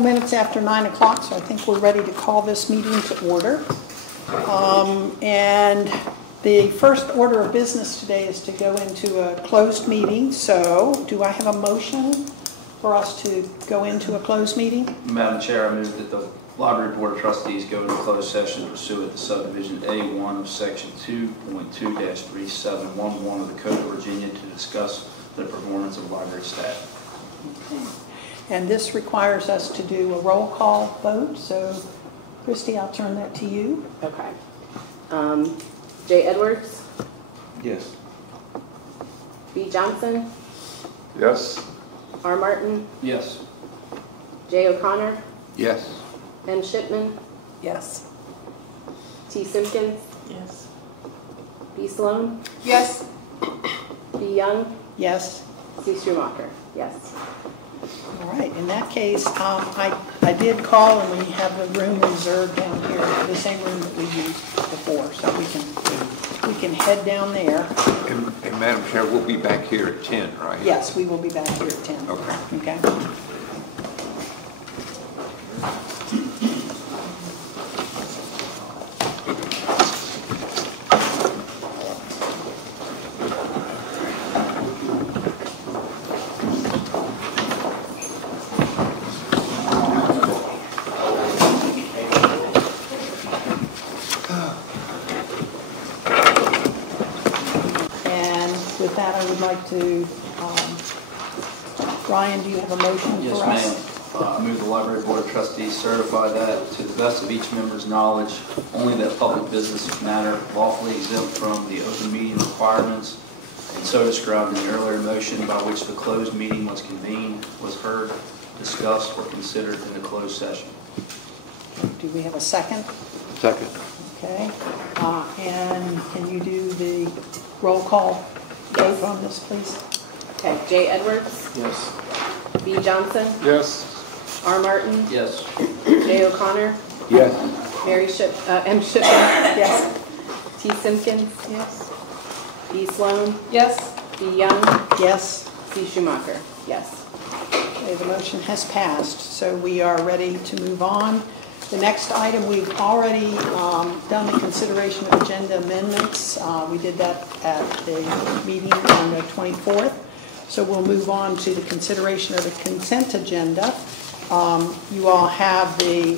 Minutes after 9 o'clock, so I think we're ready to call this meeting to order. And the first order of business today is to go into a closed meeting. So do I have a motion for us to go into a closed meeting? Madam Chair, I move that the Library Board of Trustees go into closed session pursuant to subdivision A1 of section 2.2-3711 of the Code of Virginia to discuss the performance of library staff. Okay. And this requires us to do a roll call vote. So, Christy, I'll turn that to you. Okay. J. Edwards? Yes. B. Johnson? Yes. R. Martin? Yes. J. O'Connor? Yes. M. Shipman? Yes. T. Simpkins? Yes. B. Sloan? Yes. B. Young? Yes. C. Schumacher? Yes. All right. In that case, I did call, and we have the room reserved down here, the same room that we used before, so we can head down there. And Madam Chair, we'll be back here at 10, right? Yes, we will be back here at 10. Okay. Okay. With that, I would like to, Ryan, do you have a motion for us? Yes, ma'am. I move the Library Board of Trustees certify that, to the best of each member's knowledge, only that public business matter lawfully exempt from the open meeting requirements and so described in the earlier motion by which the closed meeting was convened, was heard, discussed, or considered in the closed session. Do we have a second? Second. Okay. And can you do the roll call vote on this, please? Okay. J. Edwards? Yes. B. Johnson? Yes. R. Martin? Yes. J. O'Connor? Yes. M. Shipman? Yes. T. Simpkins? Yes. B. Sloan? Yes. B. Young? Yes. C. Schumacher? Yes. Okay, the motion has passed, so we are ready to move on. The next item, we've already done the consideration of agenda amendments. We did that at the meeting on the 24th. So we'll move on to the consideration of the consent agenda. You all have the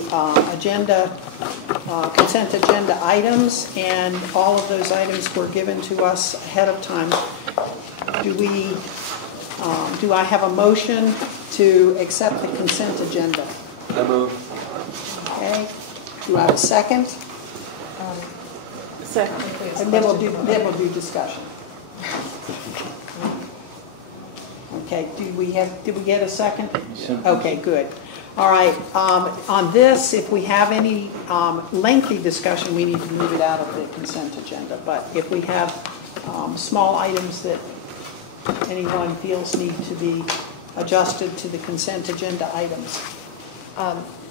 consent agenda items, and all of those items were given to us ahead of time. Do I have a motion to accept the consent agenda? I move. Okay. Do I have a second? Second, please. And then we'll do discussion. Okay. Did we get a second? Okay. Good. All right. On this, if we have any lengthy discussion, we need to move it out of the consent agenda. But if we have small items that anyone feels need to be adjusted to the consent agenda items.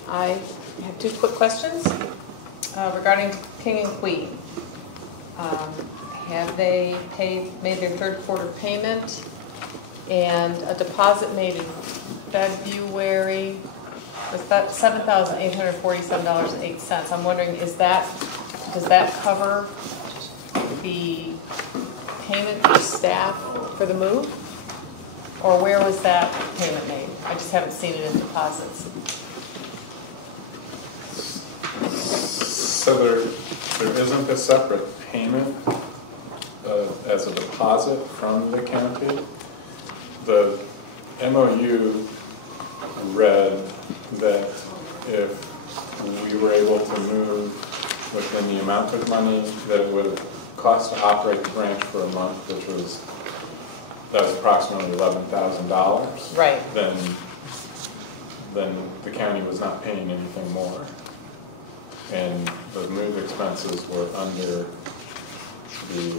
I have two quick questions regarding King and Queen. Have they made their third quarter payment? And a deposit made in February was that $7,847.08. I'm wondering, does that cover the payment for staff for the move? Or where was that payment made? I just haven't seen it in deposits. So there isn't a separate payment as a deposit from the county. The MOU read that if we were able to move within the amount of money that it would cost to operate the branch for a month, which was approximately $11,000. Right. Then the county was not paying anything more. And the move expenses were under the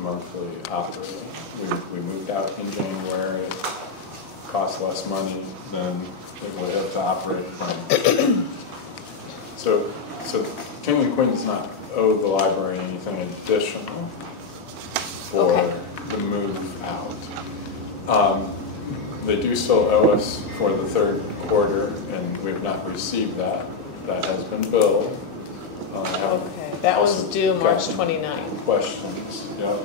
monthly operating. We moved out in January. It cost less money than it would have to operate from. So King and Queen does not owe the library anything additional for the move out. They do still owe us for the third quarter, and we've not received that. That has been billed. I haven't Okay, that was also due March gotten 29. Questions, yeah.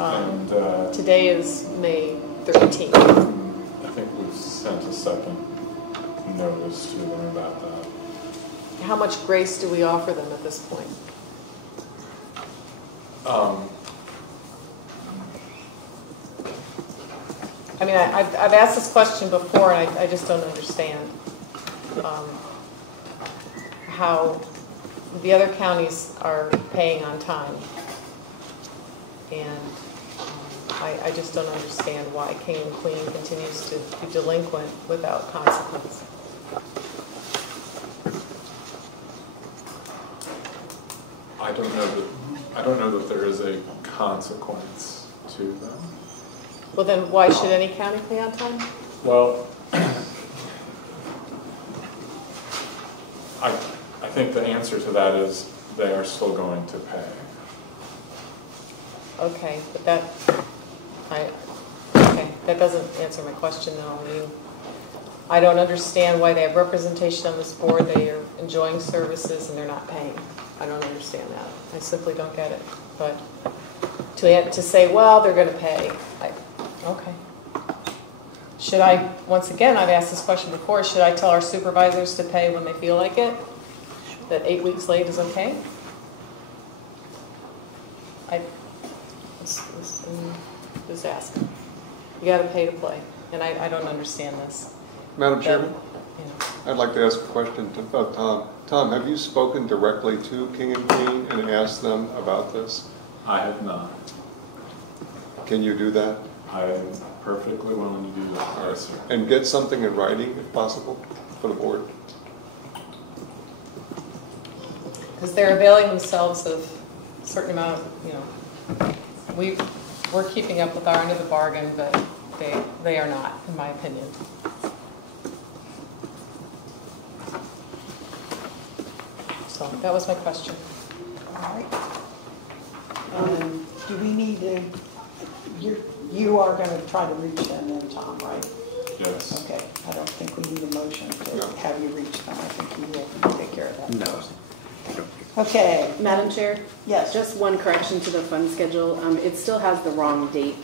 And Today is May 13th. I think we've sent a second notice to them about that. How much grace do we offer them at this point? I mean, I've asked this question before, and I just don't understand how the other counties are paying on time. And I just don't understand why King and Queen continues to be delinquent without consequence. I don't know that there is a consequence to them. Well, then why should any county pay on time? Well, I think the answer to that is they are still going to pay. Okay, but that doesn't answer my question though. I mean, I don't understand why they have representation on this board. They are enjoying services and they're not paying. I don't understand that. I simply don't get it. But to say, well, they're going to pay, okay. Should I, once again, I've asked this question before, should I tell our supervisors to pay when they feel like it? That 8 weeks late is okay? I'm just asking. You got to pay to play, and I don't understand this. Madam Chairman, You know. I'd like to ask a question about Tom. Tom, have you spoken directly to King and Queen and asked them about this? I have not. Can you do that? I am perfectly willing to do that. Yes, sir. And get something in writing, if possible, for the board? Because they're availing themselves of a certain amount of, we're keeping up with our end of the bargain, but they are not, in my opinion. So that was my question. All right. Do we need to, you are going to try to reach them then, Tom, right? Yes. Okay, I don't think we need a motion to No. have you reach them. I think you will take care of that. No. Okay, Madam Chair? Yes. Just one correction to the fund schedule. It still has the wrong date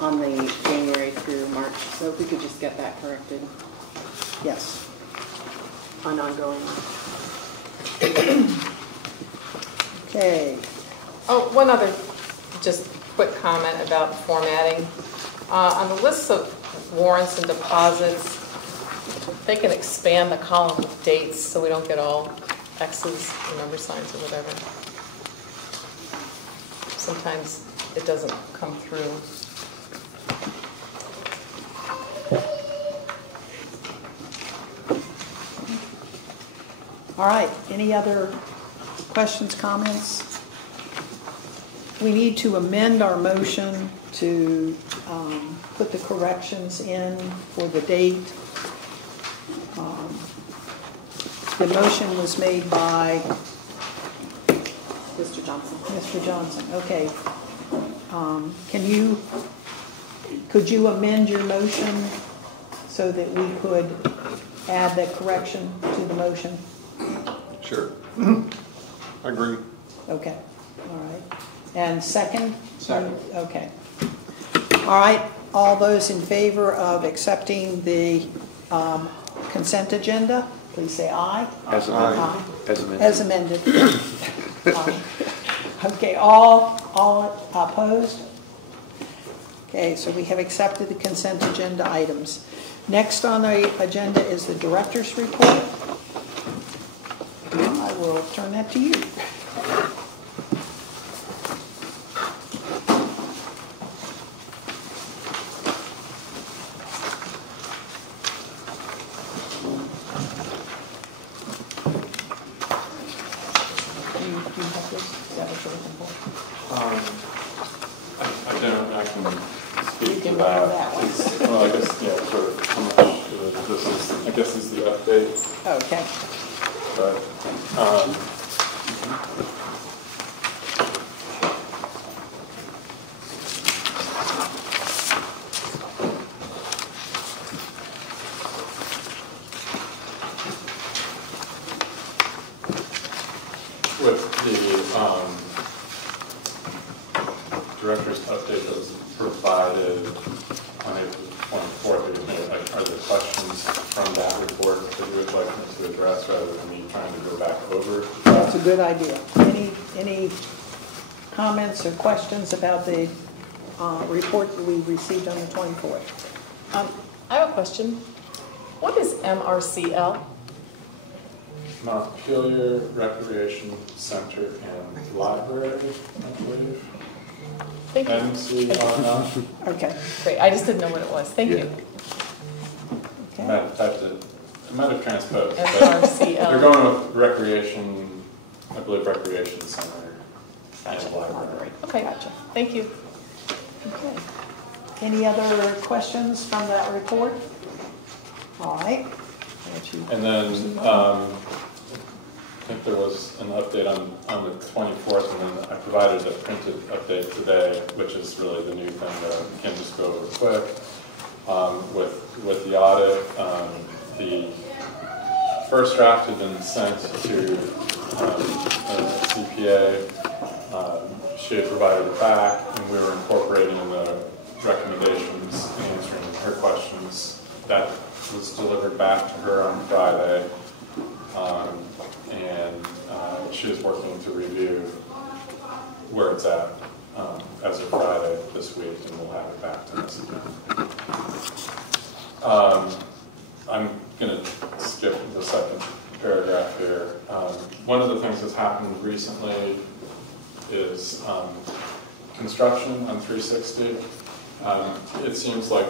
on the January through March, so if we could just get that corrected yes. on ongoing. Okay, Oh, one other just quick comment about formatting. On the lists of warrants and deposits, they can expand the column with dates so we don't get all X's or number signs or whatever. Sometimes it doesn't come through. all right. Any other questions, comments? We need to amend our motion to put the corrections in for the date. The motion was made by Mr. Johnson. Mr. Johnson. Okay. Could you amend your motion so that we could add that correction to the motion? Sure. I agree. Okay, all right. And second? Second. Okay. All right, all those in favor of accepting the consent agenda, please say aye. As Aye. amended. As amended. Aye. Okay, all opposed? Okay, so we have accepted the consent agenda items. Next on the agenda is the director's report. I will turn that to you. Do you have this? Is that what you're looking for? I don't, I can speak You to can that. run that one. Well, I guess, yeah, for how much this is, I guess is the update, Okay. but, provided on April 24th. Are there questions from that report that you would like me to address rather than me trying to go back over? That's a good idea. Any comments or questions about the report that we received on the 24th? I have a question. What is MRCL? Montpelier Recreation Center and Library, I believe. Thank you. MCRL. Okay. Great, I just didn't know what it was. Thank you. I Okay. might have typed it, I might have transposed. but MRCL. You're going with recreation, I believe recreation center Gotcha. and library. Okay, Gotcha. thank you. Okay. Any other questions from that report? All right. And then, I think there was an update on the 24th, and then I provided a printed update today, which is really the new thing that I can just go over quick. With the audit, the first draft had been sent to CPA. She had provided it back, and we were incorporating the recommendations and answering her questions. That was delivered back to her on Friday, and she is working to review where it's at as of Friday this week, and we'll have it back to us again. I'm going to skip the second paragraph here. One of the things that's happened recently is construction on 360. It seems like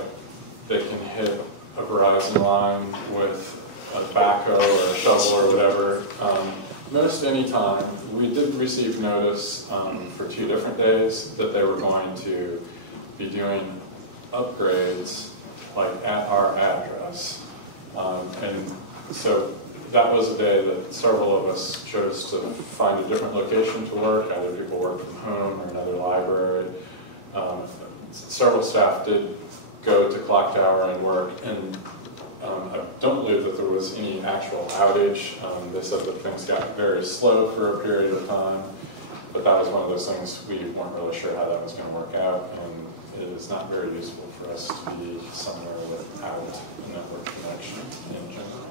they can hit a Verizon line with a backhoe or a shovel or whatever. Most any time. We did receive notice for 2 different days that they were going to be doing upgrades like at our address. And so that was a day that several of us chose to find a different location to work. Either people work from home or another library. Several staff did go to Clock Tower and work, and I don't believe that there was any actual outage. They said that things got very slow for a period of time, but that was one of those things we weren't really sure how that was going to work out, and it is not very useful for us to be somewhere without a network connection in general.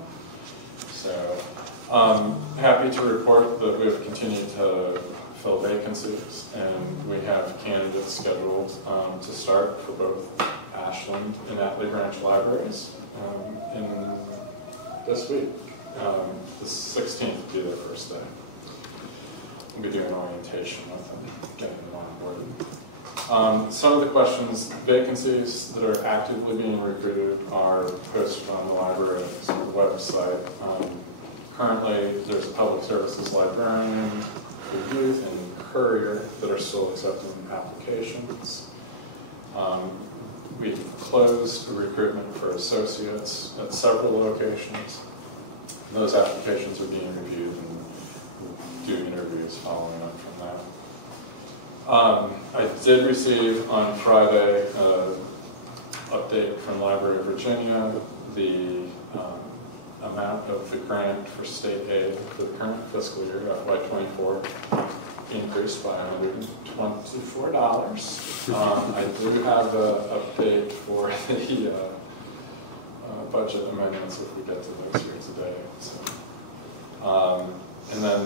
So, happy to report that we've continued to fill vacancies, and we have candidates scheduled to start for both Ashland and Atlee Branch libraries in this week. The 16th will be their first day. We'll be doing orientation with them, getting them on board. Some of the questions, vacancies that are actively being recruited are posted on the library's website. Currently, there's a public services librarian for youth and courier that are still accepting applications. We've closed the recruitment for associates at several locations. Those applications are being reviewed, and we'll do interviews following up from that. I did receive on Friday an update from Library of Virginia. The amount of the grant for state aid for the current fiscal year, FY24, increased by $124. I do have an update for the budget amendments if we get to those here today. So, and then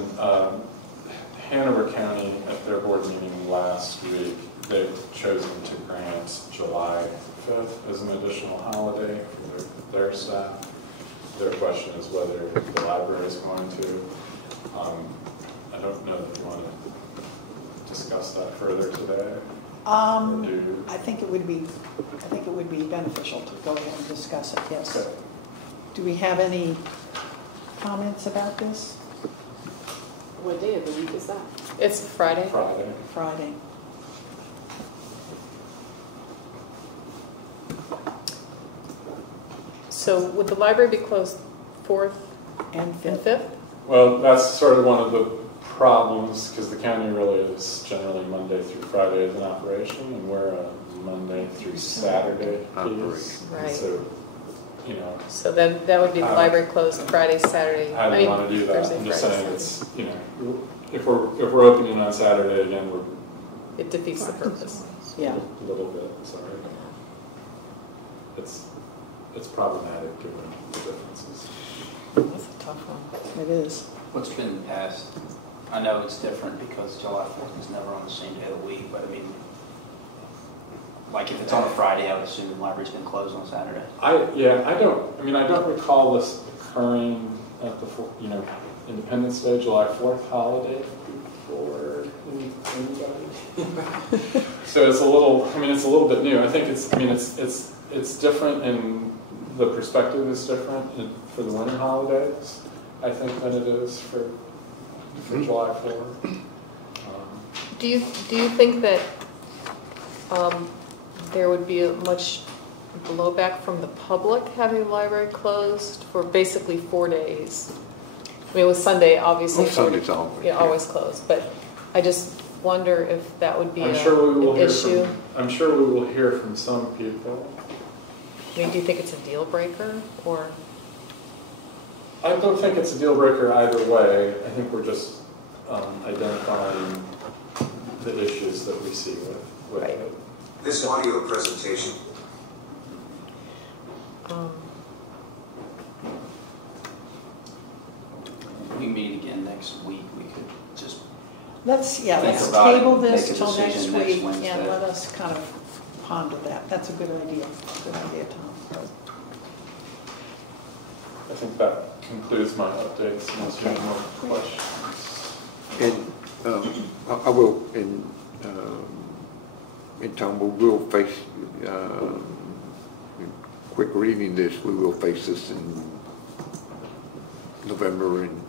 Hanover County, at their board meeting last week, they've chosen to grant July 5th as an additional holiday for their staff. Their question is whether the library is going to. I don't know if you want to discuss that further today. I think it would be beneficial to go ahead and discuss it. Yes. Okay. Do we have any comments about this? What day of the week is that? It's Friday. Friday. Friday. So would the library be closed 4th And and 5th. 5th? Well, that's sort of one of the problems, because the county really is generally Monday through Friday as an operation, and we're a Monday through Saturday piece. Right. So, you know, So then that would be the library closed Friday, Saturday. I don't want to do that. Thursday, I'm just Friday, saying Saturday. it's, you know, if we're opening on Saturday again, we're It defeats the purpose. Yeah. a little bit, sorry. it's problematic given the differences. That's a tough one. It is. What's been passed, I know it's different because July 4th is never on the same day of the week, but I mean, like if it's on a Friday, I would assume the library's been closed on Saturday. I don't recall this occurring at the, Independence Day, July 4th holiday before anybody. So it's a little bit new. I think it's different in the perspective is different for the winter holidays, I think, than it is for July 4th. Do you think that there would be much blowback from the public having the library closed for basically 4 days? I mean, with Sunday, obviously, Sunday's always, always closed, but I just wonder if that would be I'm sure we will an hear issue. I'm sure we will hear from some people. I mean, do you think it's a deal breaker, or? I don't think it's a deal breaker either way. I think we're just identifying the issues that we see with Right. it. This audio presentation. We meet again next week, we could just, Let's Think let's about it, table make this a till next decision next week, and Wednesday. let us kind of ponder that. That's a good idea. Good idea, Tom. I think that concludes my updates unless you have more questions. and I will, and Tom, we will face, quick reading this, we will face this in November and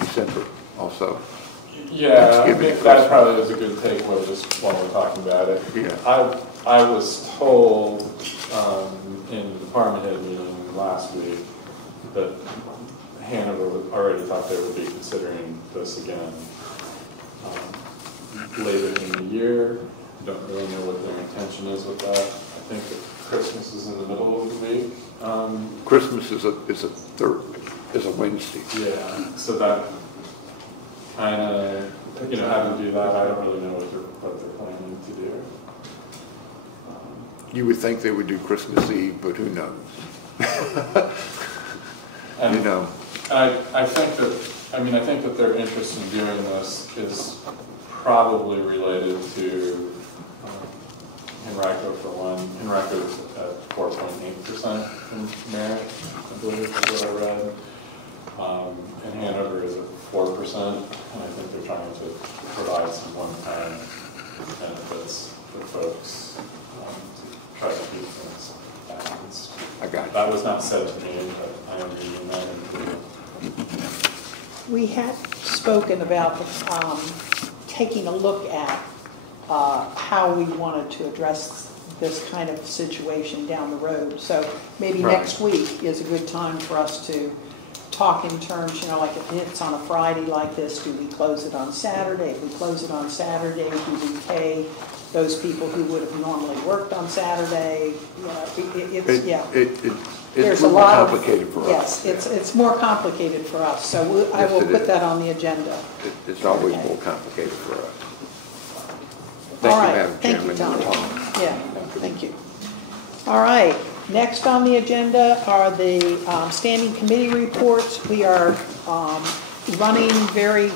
December also. Yeah, I Thanksgiving, think that Christmas. probably is a good takeaway just while we're talking about it. Yeah. I was told in the department head meeting last week that Hanover already thought they would be considering this again later in the year. Don't really know what their intention is with that. I think that Christmas is in the middle of the week. Christmas is a Wednesday. Yeah, so that kind of, having to do that, I don't really know what they're planning to do. You would think they would do Christmas Eve, but who knows? And I think that their interest in doing this is probably related to Henrico for one. Henrico is at 4.8% in merit, I believe is what I read. And Hanover is at 4%, and I think they're trying to provide some one-time benefits for folks to try to keep things balanced. I got you. That was not said to me, but I am reading that in We had spoken about taking a look at how we wanted to address this kind of situation down the road. So maybe Right. next week is a good time for us to talk in terms, like if it's on a Friday like this, do we close it on Saturday? If we close it on Saturday, do we pay those people who would have normally worked on Saturday? It's There's a a little lot complicated for us. Yes, it's more complicated for us, so I Yes, will it put is. that on the agenda. It's always Okay. more complicated for us. All Thank you, right, Madam thank you, Chairman. Tom. Yeah, thank you. All right, next on the agenda are the standing committee reports. We are running very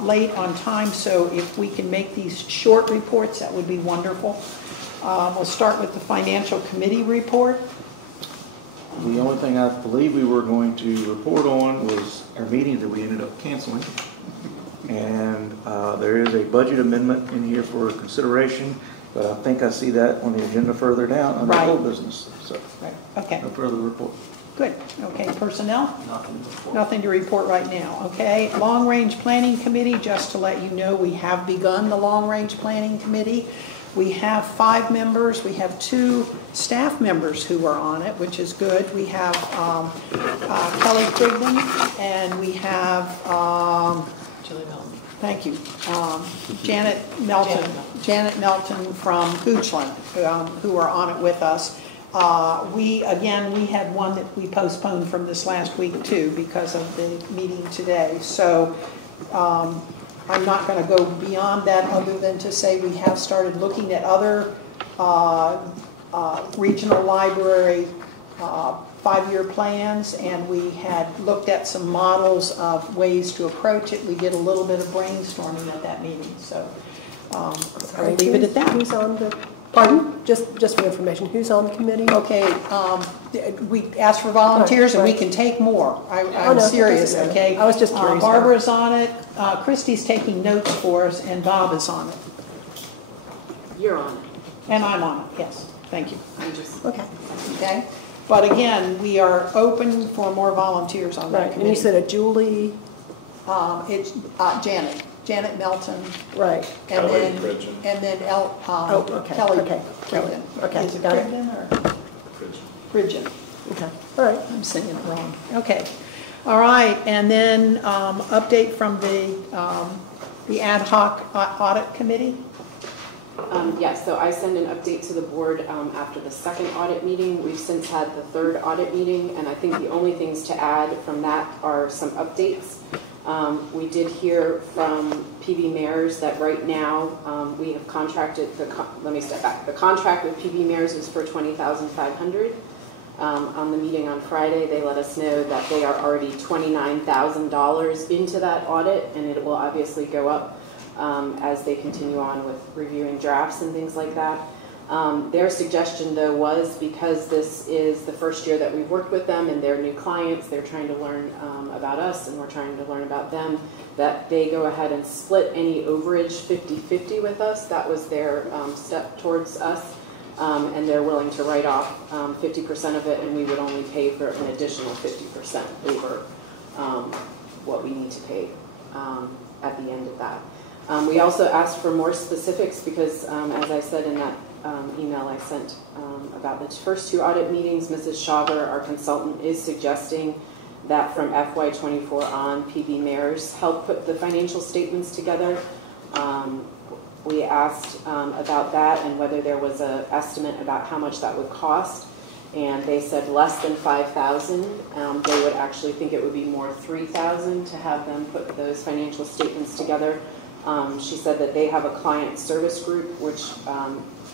late on time, so if we can make these short reports, that would be wonderful. We'll start with the financial committee report. The only thing I believe we were going to report on was our meeting that we ended up canceling. And there is a budget amendment in here for consideration, but I think I see that on the agenda further down under Right. whole business. So Right, okay, no further report. good. Okay, personnel? nothing before. Nothing to report right now, okay? Long-Range Planning Committee, just to let you know, we have begun the Long-Range Planning Committee. We have 5 members. We have 2 staff members who are on it, which is good. We have Kelly Krigman, and we have, Julie Melton. thank you, Janet Melton. Janet Melton from Goochland, who are on it with us. We had one that we postponed from this last week too because of the meeting today. So I'm not going to go beyond that other than to say we have started looking at other regional library 5-year plans, and we had looked at some models of ways to approach it. We did a little bit of brainstorming at that meeting, so I'll leave it at that. Who's on the, pardon? Just for information, who's on the committee? Okay, we asked for volunteers, and we can take more. I'm serious, okay? I was just curious. Barbara's on it, Christy's taking notes for us, and Bob is on it. You're on it. And I'm on it, yes, thank you. I'm just, Okay, Okay? But again, we are open for more volunteers on that right, and you committee. said a Julie, It's Janet Melton, right, and Kelly then, Bridgen. and then okay, Kelly okay, Bridgen. okay, Is it got it. Bridgen or Bridgen? okay, all right. I'm saying it wrong. Okay. All right, and then update from the ad hoc audit committee. yes, so I send an update to the board after the second audit meeting. We've since had the third audit meeting, and I think the only things to add from that are some updates. We did hear from PB Mayors that right now we have contracted, let me step back. The contract with PB Mayors is for $20,500. On the meeting on Friday, they let us know that they are already $29,000 into that audit, and it will obviously go up as they continue on with reviewing drafts and things like that. Their suggestion, though, was because this is the first year that we've worked with them and they're new clients, they're trying to learn about us and we're trying to learn about them, that they go ahead and split any overage 50-50 with us. That was their step towards us. And they're willing to write off 50% of it, and we would only pay for an additional 50% over what we need to pay at the end of that. We also asked for more specifics because, as I said in that email I sent about the first 2 audit meetings, Mrs. Shaver, our consultant, is suggesting that from FY24 on, PB Mayors help put the financial statements together. We asked about that and whether there was an estimate about how much that would cost, and they said less than $5,000. They would actually think it would be more $3,000 to have them put those financial statements together. She said that they have a client service group, which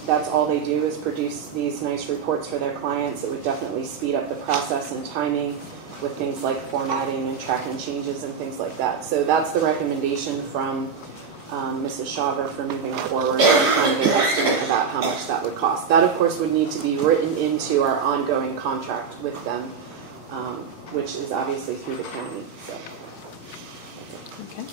that's all they do is produce these nice reports for their clients. It would definitely speed up the process and timing with things like formatting and tracking changes and things like that. So that's the recommendation from Mrs. Shaver for moving forward and trying to estimate about how much that would cost. That, of course, would need to be written into our ongoing contract with them, which is obviously through the county. So. Okay.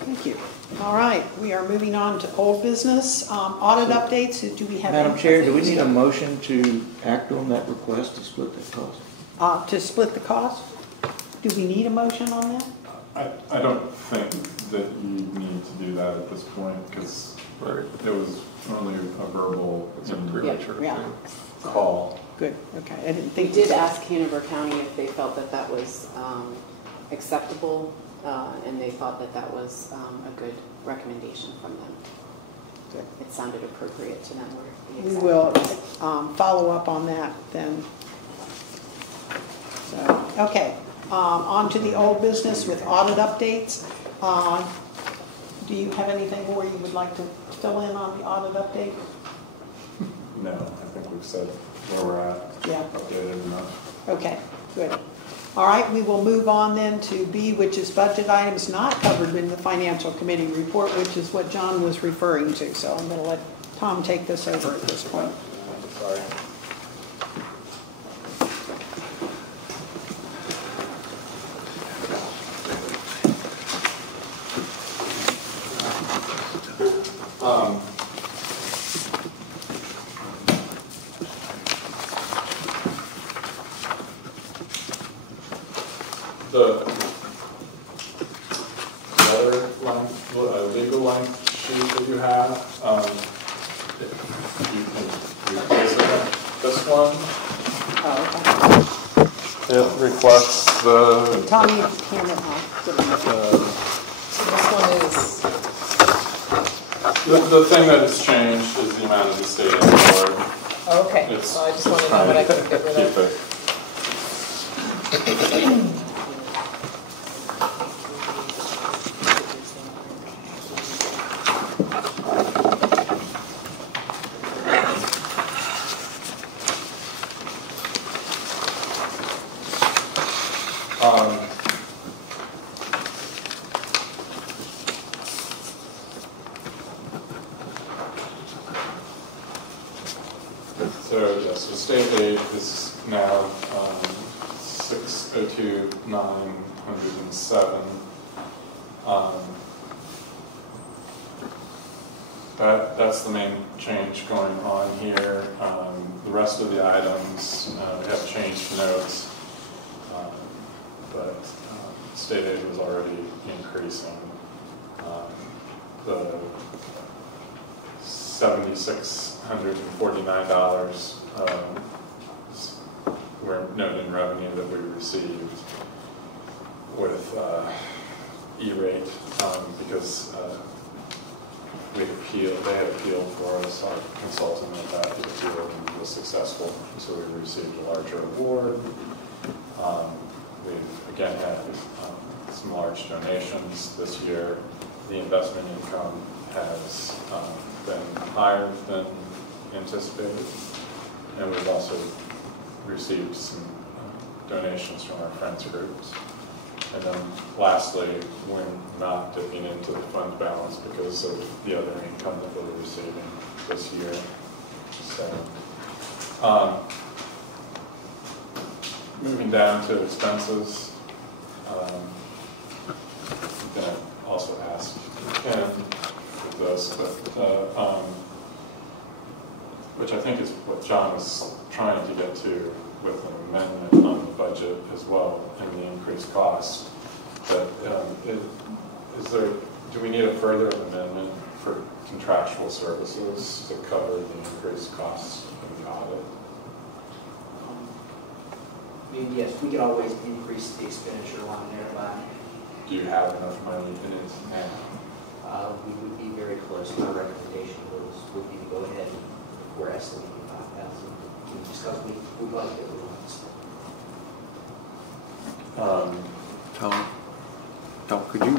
Thank you. All right, we are moving on to old business. Audit updates, do we have any? Madam Chair, do we need a motion to act on that request to split that cost? To split the cost? Do we need a motion on that? I don't think that you need to do that at this point because it was only a verbal call. Good, okay, I didn't think. We did ask Hanover County if they felt that that was acceptable, and they thought that that was a good recommendation from them. Good. It sounded appropriate to them. We will follow up on that then. So, okay, on to the old business with audit updates. Do you have anything more you would like to fill in on the audit update? No, I think we've said where we're at. Yeah. Updated enough. Okay, good. All right, we will move on then to B, which is budget items not covered in the Financial Committee report, which is what John was referring to. So I'm going to let Tom take this over at this point. Sorry. The letter length, legal length sheet that you have, you can replace it with this one. Oh, It reflects the, okay. Tom, you hand it off. This one is, the thing that has changed is the amount of the state board. okay, so I just want to know what I can get rid of. Keep it. So, yes, the state aid is now 602,907. That's the main change going on here. The rest of the items, we have changed notes, but state aid was already increasing. The $7,649 were noted in revenue that we received with E-rate because they had appealed for us. Our consultant went back to the appeal and was successful, so we received a larger award. We've again had some large donations this year. The investment income has been higher than anticipated, and we've also received some donations from our friends groups. And then lastly, we're not dipping into the fund balance because of the other income that we're receiving this year. So, moving down to expenses, I'm going to also ask Ken for this, but which I think is what John was trying to get to with an amendment on the budget as well and the increased costs. But do we need a further amendment for contractual services to cover the increased costs of the audit? Yes, we can always increase the expenditure line there by. Do you have enough money in it now? We would be very close. My recommendation would be to go ahead and we're estimating 5,000. Because we like it. Tom, could you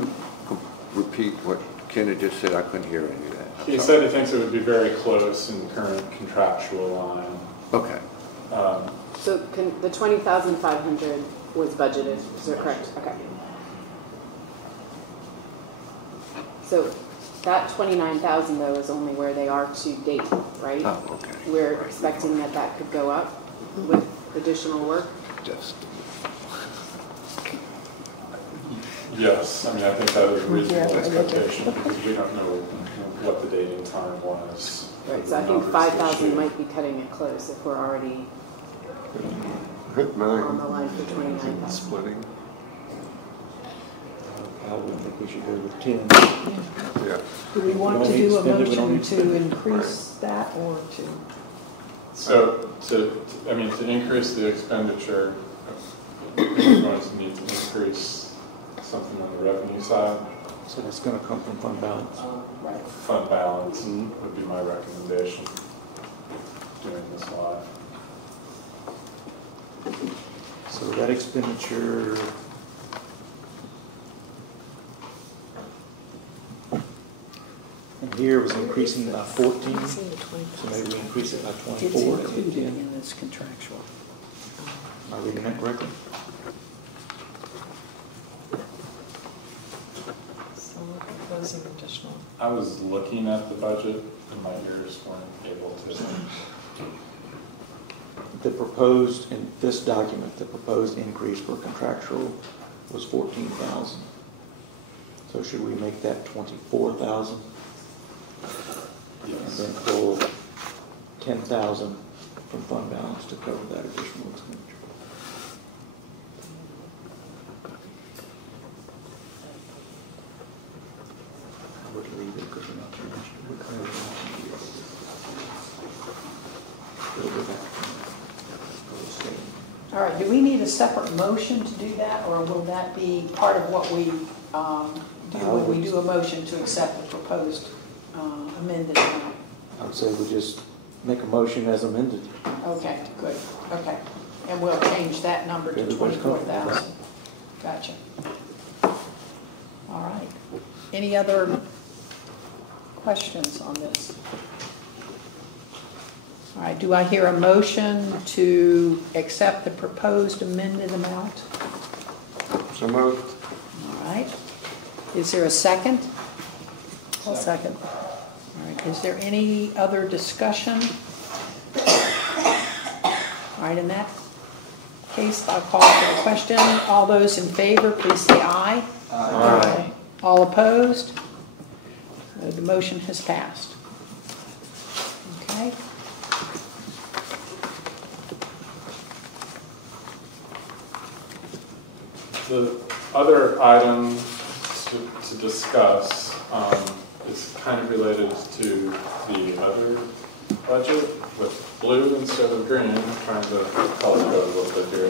repeat what Ken had just said? I couldn't hear any of that. He said he thinks it would be very close in the current contractual line. Okay. So the 20,500 was budgeted, is that correct? Okay. So that 29,000 though is only where they are to date, right? Oh, okay. We're expecting that could go up with additional work? Just. Yes, I mean, I think that is a reasonable expectation because we don't know what the dating time was. Right, so I think 5,000 might be cutting it close if we're already on the line for 29,000. Splitting. I would think we should go with 10. Yeah. Do we want to do a motion to increase that or to? So, to increase the expenditure, we're going to need to increase something on the revenue side. So that's going to come from fund balance. Right. Fund balance would be my recommendation doing this live. So that expenditure, and here was increasing by 14, so maybe we increase it by 24. It's included in this contractual. Am I reading that correctly? So we're proposing additional. I was looking at the budget and my ears weren't able to. The proposed, in this document, the proposed increase for contractual was 14,000. So should we make that 24,000? Yes. And then pull 10,000 from fund balance to cover that additional expenditure. I would leave it because we're not changing. We're kind of it'll go back. All right, do we need a separate motion to do that, or will that be part of what we do when we do a motion to accept the proposed amended amount? I would say we just make a motion as amended. Okay, good, okay. And we'll change that number to Everybody's comfortable with 24,000. Gotcha. All right. Any other questions on this? All right, do I hear a motion to accept the proposed amended amount? So moved. All right. Is there a second? I'll second. All right, is there any other discussion? right, in that case, I'll call for the question. All those in favor, please say aye. Aye. All opposed? The motion has passed. Okay. The other item to discuss is kind of related to the other budget with blue instead of green. I'm trying to color code a little bit here.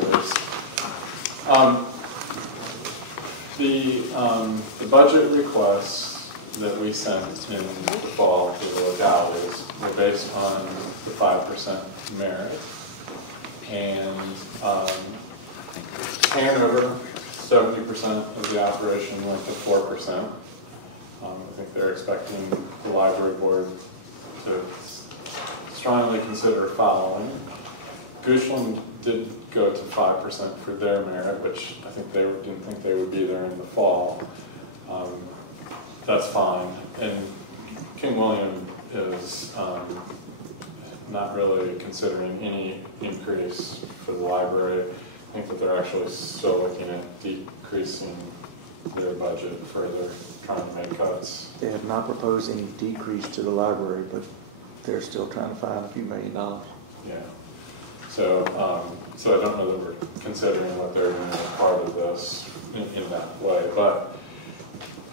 The budget requests that we sent in the fall to the localities were based on the 5% merit. And Hanover, 70% of the operation went to 4%. I think they're expecting the library board to strongly consider following. Goochland did go to 5% for their merit, which I think they didn't think they would be there in the fall. That's fine. And King William is not really considering any increase for the library. I think that they're actually still looking at decreasing their budget further, trying to make cuts. They have not proposed any decrease to the library, but they're still trying to find a few $1 million. Yeah. So, so I don't know that we're considering what they're doing as part of this in that way. But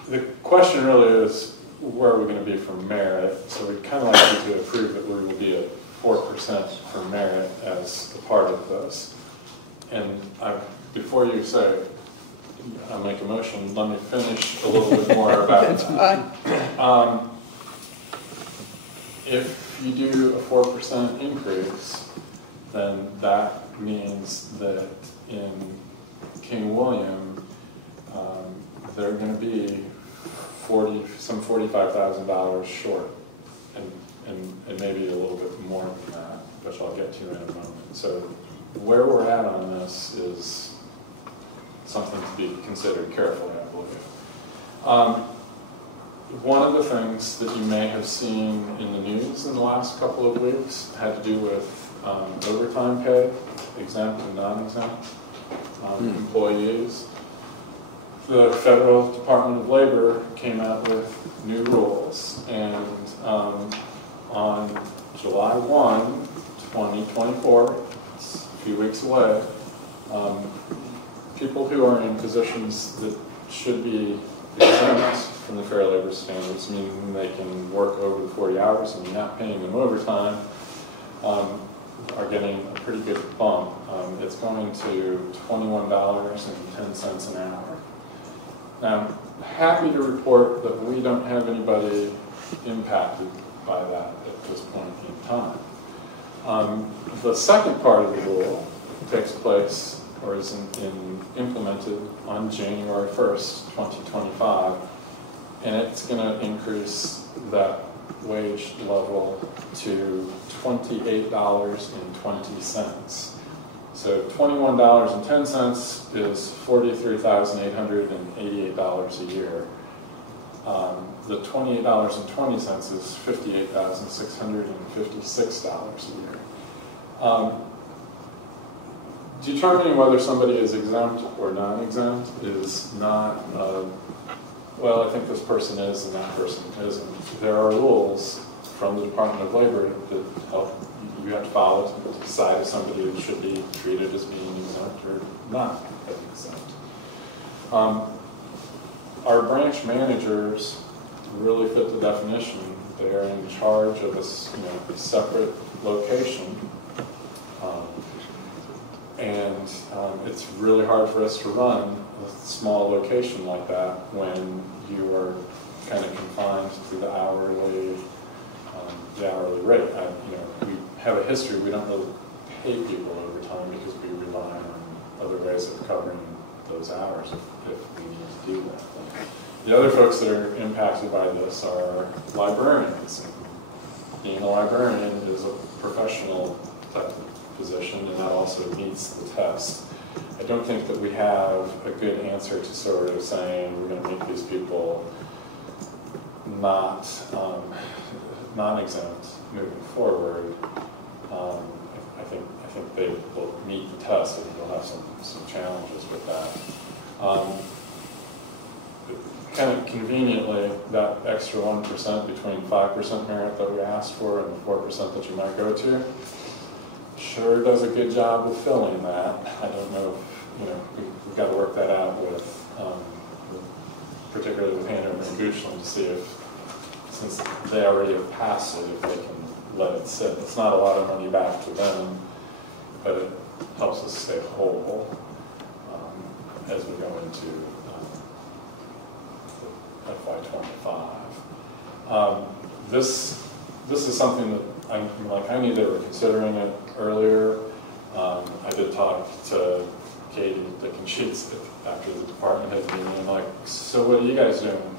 the question really is, where are we going to be for merit? So we'd kind of like you to approve that we will be at 4% for merit as a part of this. And before you say, I'll make a motion, let me finish a little bit more about that. If you do a 4% increase, then that means that in King William, they're going to be some $45,000 short, and maybe a little bit more than that, which I'll get to in a moment. So where we're at on this is something to be considered carefully, I believe. One of the things that you may have seen in the news in the last couple of weeks had to do with overtime pay, exempt and non-exempt employees. The Federal Department of Labor came out with new rules, and on July 1, 2024, it's a few weeks away, people who are in positions that should be exempt from the Fair Labor Standards, meaning they can work over the 40 hours and you're not paying them overtime, are getting a pretty good bump. It's going to $21.10 an hour. Now, I'm happy to report that we don't have anybody impacted by that at this point in time. The second part of the rule takes place, or is implemented on January 1st, 2025, and it's going to increase that wage level to $28.20. So $21.10 is $43,888 a year. The $28.20 is $58,656 a year. Determining whether somebody is exempt or non-exempt is not, well, I think this person is and that person isn't. There are rules from the Department of Labor that help you have to follow to decide if somebody should be treated as being exempt or not exempt. Our branch managers really fit the definition. They're in charge of a separate location. And it's really hard for us to run a small location like that when you are kind of confined to the hourly rate. We have a history. We don't really pay people overtime because we rely on other ways of covering those hours if we need to do that. The other folks that are impacted by this are librarians. And being a librarian is a professional type of position, and that also meets the test. I don't think that we have a good answer to sort of saying we're going to make these people not non-exempt moving forward. I think they will test. I think you'll have some challenges with that. Kind of conveniently, that extra 1% between 5% merit that we asked for and the 4% that you might go to, sure does a good job of filling that. I don't know if, we've got to work that out with particularly with Hanover and Goochland to see if, since they already have passed it, if they can let it sit. It's not a lot of money back to them, but it helps us stay whole as we go into FY25. This is something that I knew they were considering it earlier. I did talk to Katie Dickens-Sheets after the department head meeting, and like, so what are you guys doing?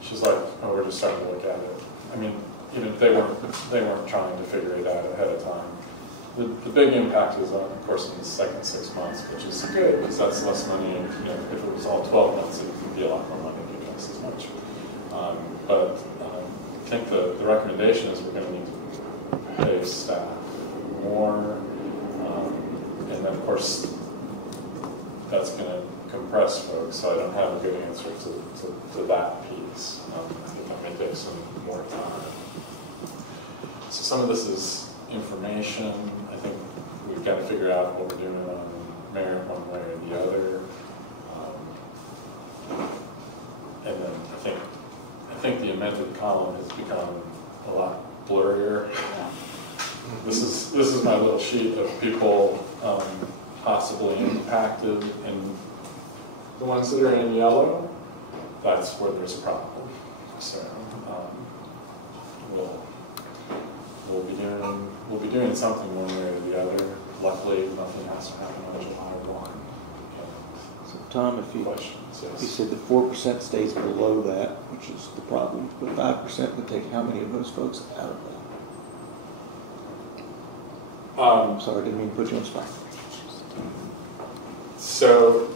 She's like, oh, we're just starting to look at it. I mean, they weren't trying to figure it out ahead of time. The big impact is, of course, in the second 6 months, which is good because that's less money. If it was all 12 months, it would be a lot more money to give us as much. But I think the recommendation is we're going to need to pay staff more, and then of course that's going to compress folks. So I don't have a good answer to that piece. I think that may take some more time. So some of this is information. I think we've got to figure out what we're doing on merit one way or the other. And then I think the amended column has become a lot blurrier. This is my little sheet of people possibly impacted, and the ones that are in yellow, that's where there's a problem. So we'll be doing something one way or the other. Luckily, nothing has to happen on July 1. So Tom, if you said that 4% stays below that, which is the problem, but 5% would take how many of those folks out of that? I'm sorry, I didn't mean to put you on the spot. So,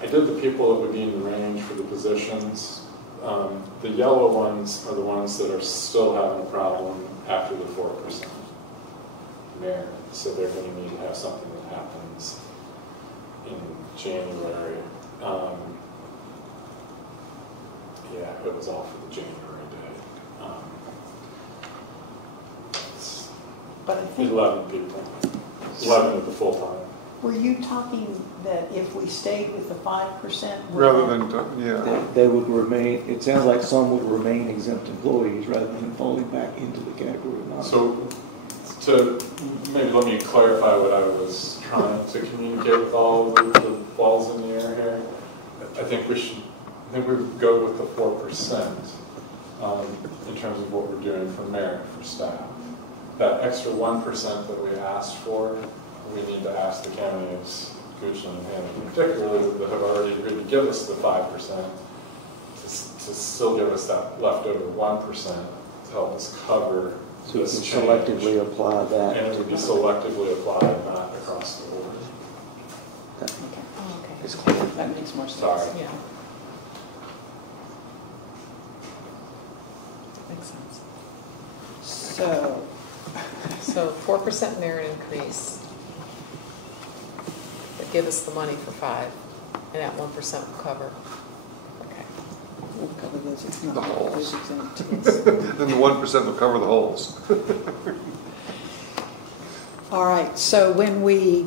I did the people that would be in the range for the positions. The yellow ones are the ones that are still having a problem after the 4% merit. So they're going to need to have something that happens in January. It was all for the January date. But I think 11 people, 11 at the full time. Were you talking that if we stayed with the 5%? Rather than, They would remain, it sounds like some would remain exempt employees rather than falling back into the category of non. So, to maybe let me clarify what I was trying to communicate with all of the balls in the air here. I think we would go with the 4% in terms of what we're doing for merit for staff. That extra 1% that we asked for, we need to ask the counties, Goochland and Hanover particularly, that have already agreed to give us the 5%, to still give us that leftover 1% to help us cover so this you can selectively apply that. And it would be selectively applied, not across the board. Okay. It's clear. That makes more sense. Sorry. Yeah. Makes sense. So 4% merit increase that give us the money for 5, and that 1% will cover. Okay. We'll cover those exempt. The holes. Yes. Then the 1% will cover the holes. All right. So when we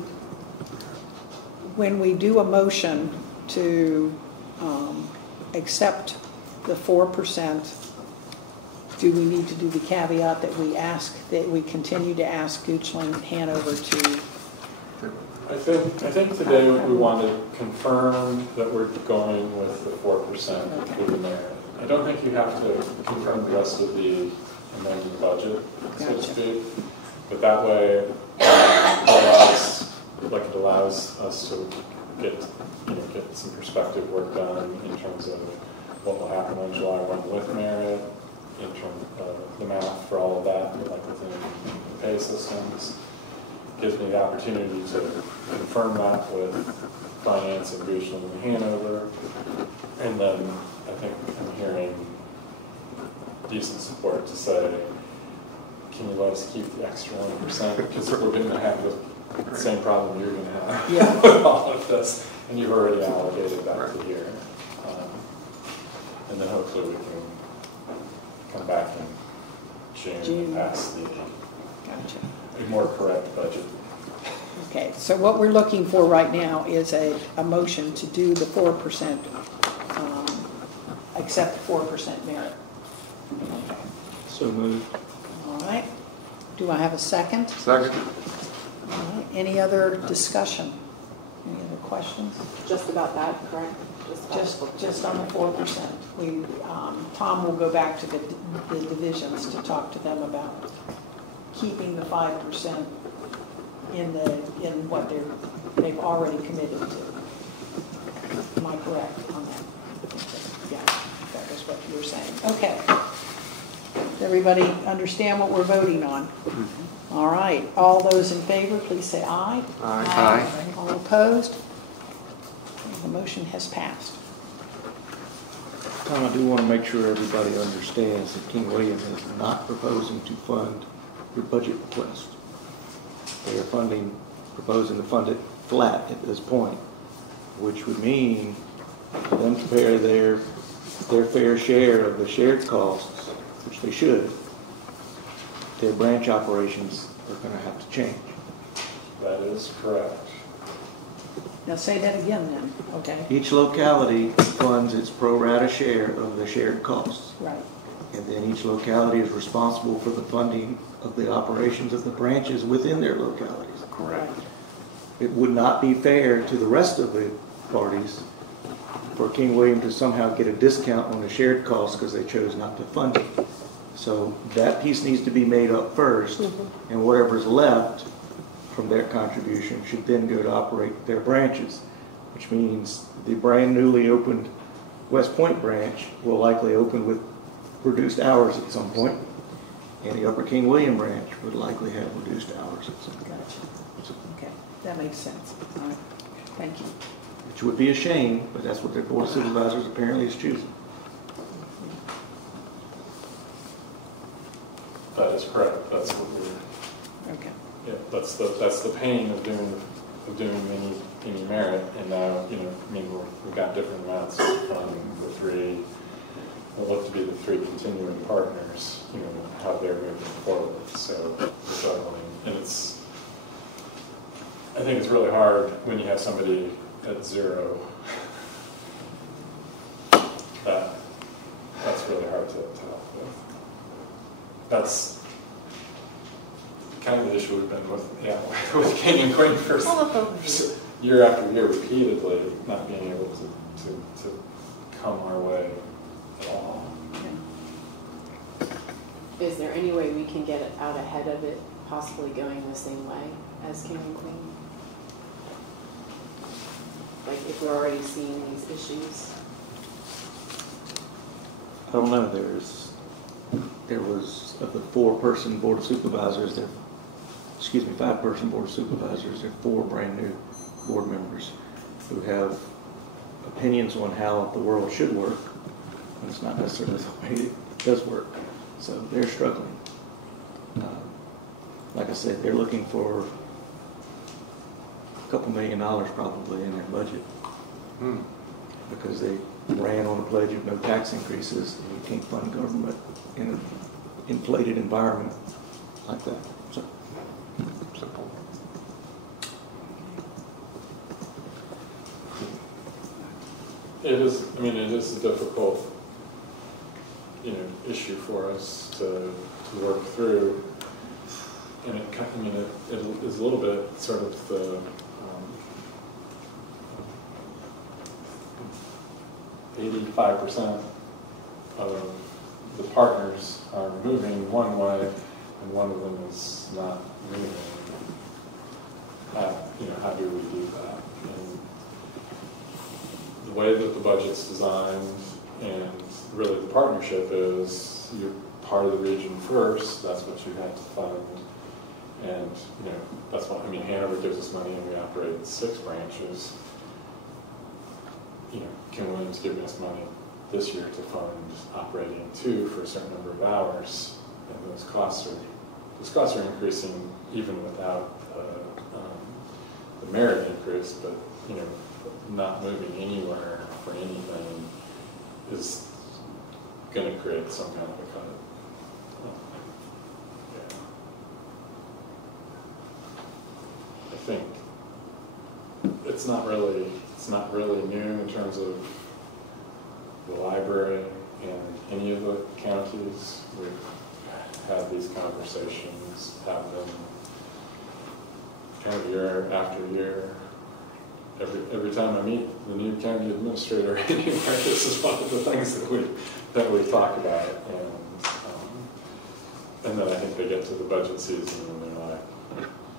do a motion to accept the 4%, do we need to do the caveat that we continue to ask Goochland and Hanover to? I think today we want to confirm that we're going with the 4% for the merit. I don't think you have to confirm the rest of the amended budget, so to speak. But that way, it allows us to get some perspective work done in terms of what will happen on July 1 with merit, in terms of the math for all of that, like within the pay systems. Gives me the opportunity to confirm that with finance and Goochland and Hanover. And then I think I'm hearing decent support to say, can you let us keep the extra 1%? Because we're going to have the same problem you're going to have Yeah. with all of this, and you've already allocated that to here. And then hopefully we can come back in June and pass the Gotcha. a more correct budget. Okay, so what we're looking for right now is a motion to do the 4%, accept the 4% merit. Okay. So moved. All right. Do I have a second? Second. All right. Any other discussion? Any other questions? Just about that, correct? Just on the 4%. We, Tom will go back to the divisions to talk to them about keeping the 5% in what they've already committed to. Am I correct on that? Yeah, that was what you were saying. Okay. Does everybody understand what we're voting on? All right. All those in favor, please say aye. Aye. Aye. All opposed? The motion has passed. Tom, I do want to make sure everybody understands that King William is not proposing to fund your budget request. They are proposing to fund it flat at this point, which would mean for them to bear their fair share of the shared costs, which they should. Their branch operations are going to have to change. That is correct. Now say that again then, okay? Each locality funds its pro rata share of the shared costs. Right. And then each locality is responsible for the funding of the operations of the branches within their localities. Correct. It would not be fair to the rest of the parties for King William to somehow get a discount on the shared costs because they chose not to fund it. So that piece needs to be made up first, and whatever's left from their contribution should then go to operate their branches, which means the brand newly opened West Point branch will likely open with reduced hours at some point, and the Upper King William branch would likely have reduced hours at some point. Gotcha. Okay, that makes sense. All right, thank you. Which would be a shame, but that's what their board of supervisors apparently is choosing. That is correct. That's what we're. Okay. Yeah, that's the pain of doing any merit, and now I mean we've got different amounts from the three. Will look to be the three continuing partners. How they're moving forward. So we're juggling, and I think it's really hard when you have somebody at zero. That's really hard to help with. That's kind of the issue we've been with King and Queen for year after year repeatedly, not being able to come our way at all. Is there any way we can get it out ahead of it, possibly going the same way as King and Queen? Like if we're already seeing these issues? I don't know. There was of the 4-person board of supervisors, 5-person board of supervisors, there are 4 brand new board members who have opinions on how the world should work, and it's not necessarily the way it does work. So they're struggling. Like I said, they're looking for a couple $1 million probably in their budget because they ran on a pledge of no tax increases, and you can't fund government in an inflated environment like that. So simple. It is. I mean, it is a difficult, issue for us to work through, and it is a little bit sort of the 85% of the partners are moving one way, and one of them is not moving. How do we do that? And the way that the budget's designed, and really the partnership is, you're part of the region first. That's what you have to fund, and that's what Hanover gives us money, and we operate 6 branches. King William's giving us money this year to fund operating 2 for a certain number of hours, and those costs are those costs are increasing even without the merit increase, but, you know, not moving anywhere for anything is going to create some kind of a cut. Yeah. I think it's not really new in terms of the library and any of the counties. We've had these conversations, have them kind of year after year. Every time I meet the new county administrator anywhere, this is one of the things that we talk about. And then I think they get to the budget season and they're like,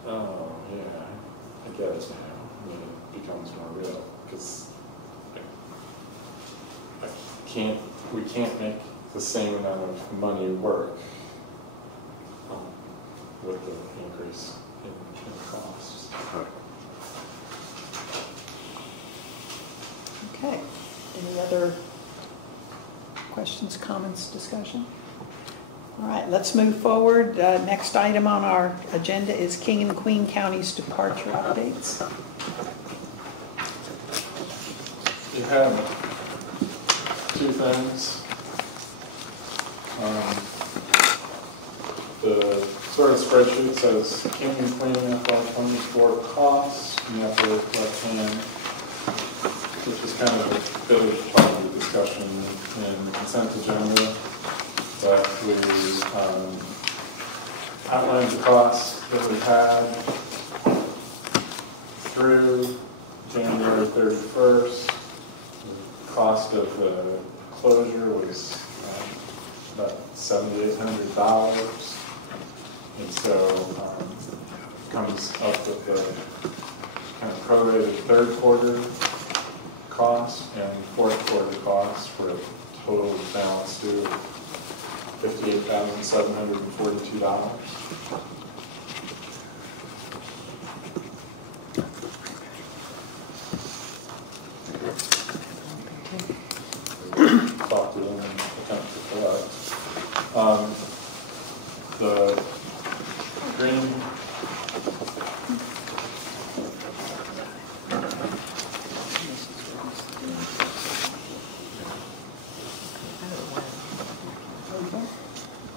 oh yeah, I get it now. I mean, it becomes more real because we can't make the same amount of money work with the increase in costs. Okay. Any other questions, comments, discussion? All right, let's move forward. Next item on our agenda is King and Queen Counties departure updates. You have two things. The sort of spreadsheet says King and Queen FY24 costs in the upper left hand, which is kind of a bit of part of the discussion in the consent agenda. But we outlined the costs that we had through January 31st. The cost of the closure was about $7,800. And so it comes up with the kind of prorated third quarter cost and fourth quarter cost for a total balance due of $58,742. Talk to them and attempt to collect. The green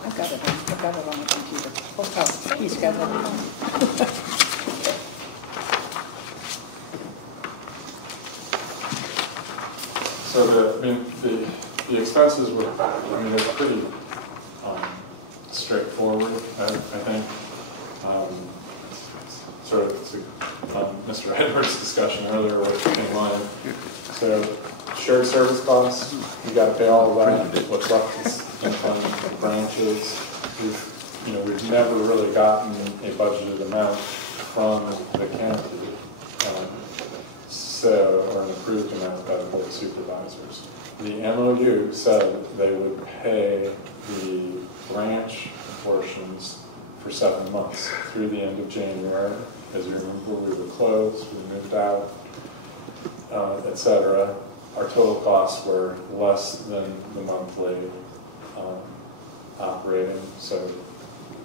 I've got it on the computer. Oh, he's got it. So the expenses were, they're pretty straightforward, I think. Sort of to Mr. Edwards' discussion earlier, what came on. So shared service costs, you got to pay all of that. What's left is income branches. We've never really gotten a budgeted amount from the county, or an approved amount by the board of supervisors. The MOU said they would pay the branch portions for 7 months through the end of January. As you remember, we were closed, we moved out, etc. Our total costs were less than the monthly operating, so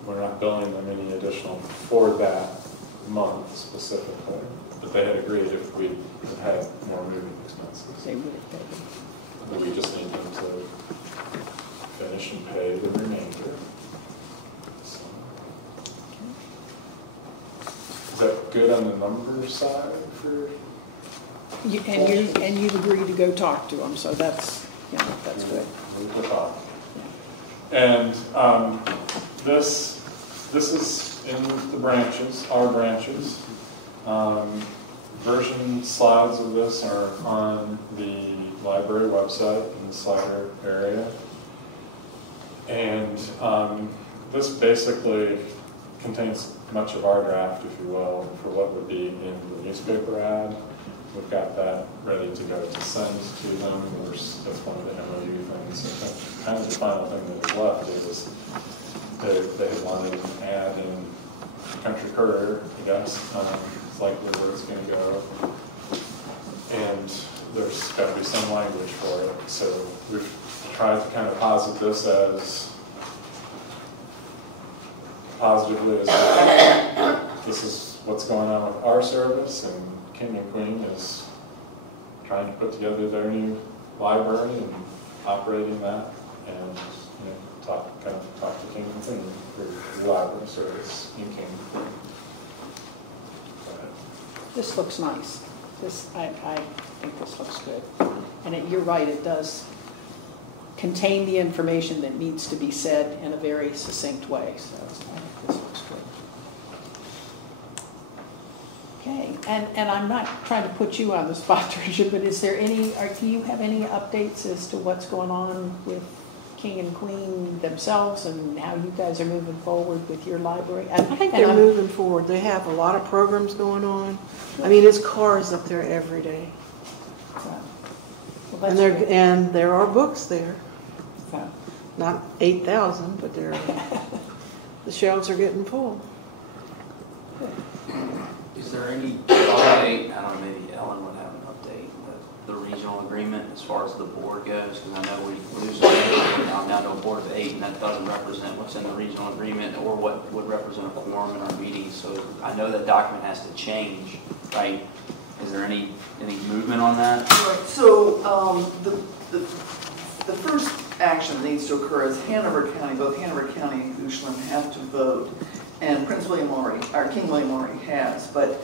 we're not billing them any additional for that month specifically. But they had agreed if we had more moving expenses, They would have paid. that we just need them to finish and pay the remainder. So, is that good on the numbers side for? And you've agreed to go talk to them, so that's good. Move the top. And this is in the branches, our branches. Version slides of this are on the library website in the slider area. And this basically contains much of our draft, if you will, for what would be in the newspaper ad. We've got that ready to go to send to them. That's one of the MOU things. I think kind of the final thing that is left is they had wanted an ad in Country Courier, I guess. It's likely where it's going to go. And there's got to be some language for it. So we've tried to kind of posit this as positively as well. This is what's going on with our service, and King and Queen is trying to put together their new library and operating that, and talk to King and Queen for the library service in King and Queen. This looks nice. I think this looks good. And you're right, it does contain the information that needs to be said in a very succinct way. So I think this looks good. Okay, and I'm not trying to put you on the spot, Tricia, but is there do you have any updates as to what's going on with King and Queen themselves and how you guys are moving forward with your library? I think they're moving forward. They have a lot of programs going on. I mean, it's cars up there every day. Well, and there are books there. So. Not 8,000, but the shelves are getting full. Is there any update, I don't know, maybe Ellen would have an update, the regional agreement as far as the board goes? Because I know we lose now down to a board of 8, and that doesn't represent what's in the regional agreement or what would represent a quorum in our meetings. So I know that document has to change, right? Is there any movement on that? Right. So the first action that needs to occur is Hanover County, both Hanover County and Goochland have to vote. And King William already has, but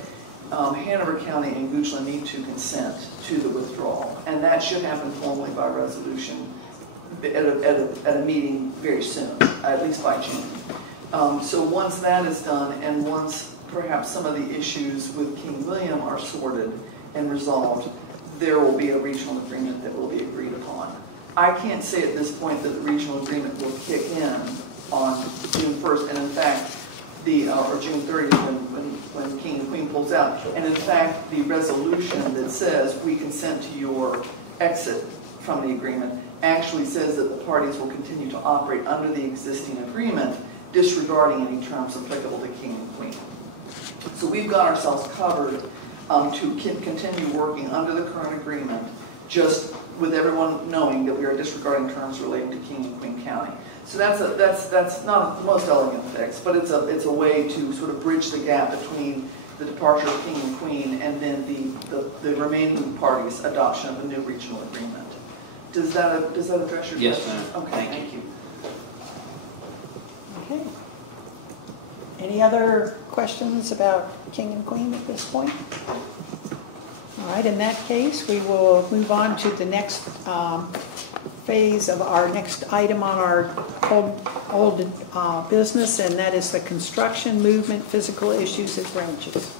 Hanover County and Goochland need to consent to the withdrawal. And that should happen formally by resolution at a meeting very soon, at least by June. So once that is done, and once perhaps some of the issues with King William are sorted and resolved, there will be a regional agreement that will be agreed upon. I can't say at this point that the regional agreement will kick in on June 1st, and in fact, or June 30th when King and Queen pulls out. And in fact, the resolution that says we consent to your exit from the agreement actually says that the parties will continue to operate under the existing agreement, disregarding any terms applicable to King and Queen. So we've got ourselves covered to continue working under the current agreement, just with everyone knowing that we are disregarding terms relating to King and Queen County. So that's not the most elegant fix, but it's a way to sort of bridge the gap between the departure of King and Queen and then the remaining parties' adoption of a new regional agreement. Does that address your question? Yes, ma'am. Okay, thank you. Okay. Any other questions about King and Queen at this point? All right, in that case, we will move on to the next phase of our next item on our old business, and that is the construction, movement, physical issues at branches.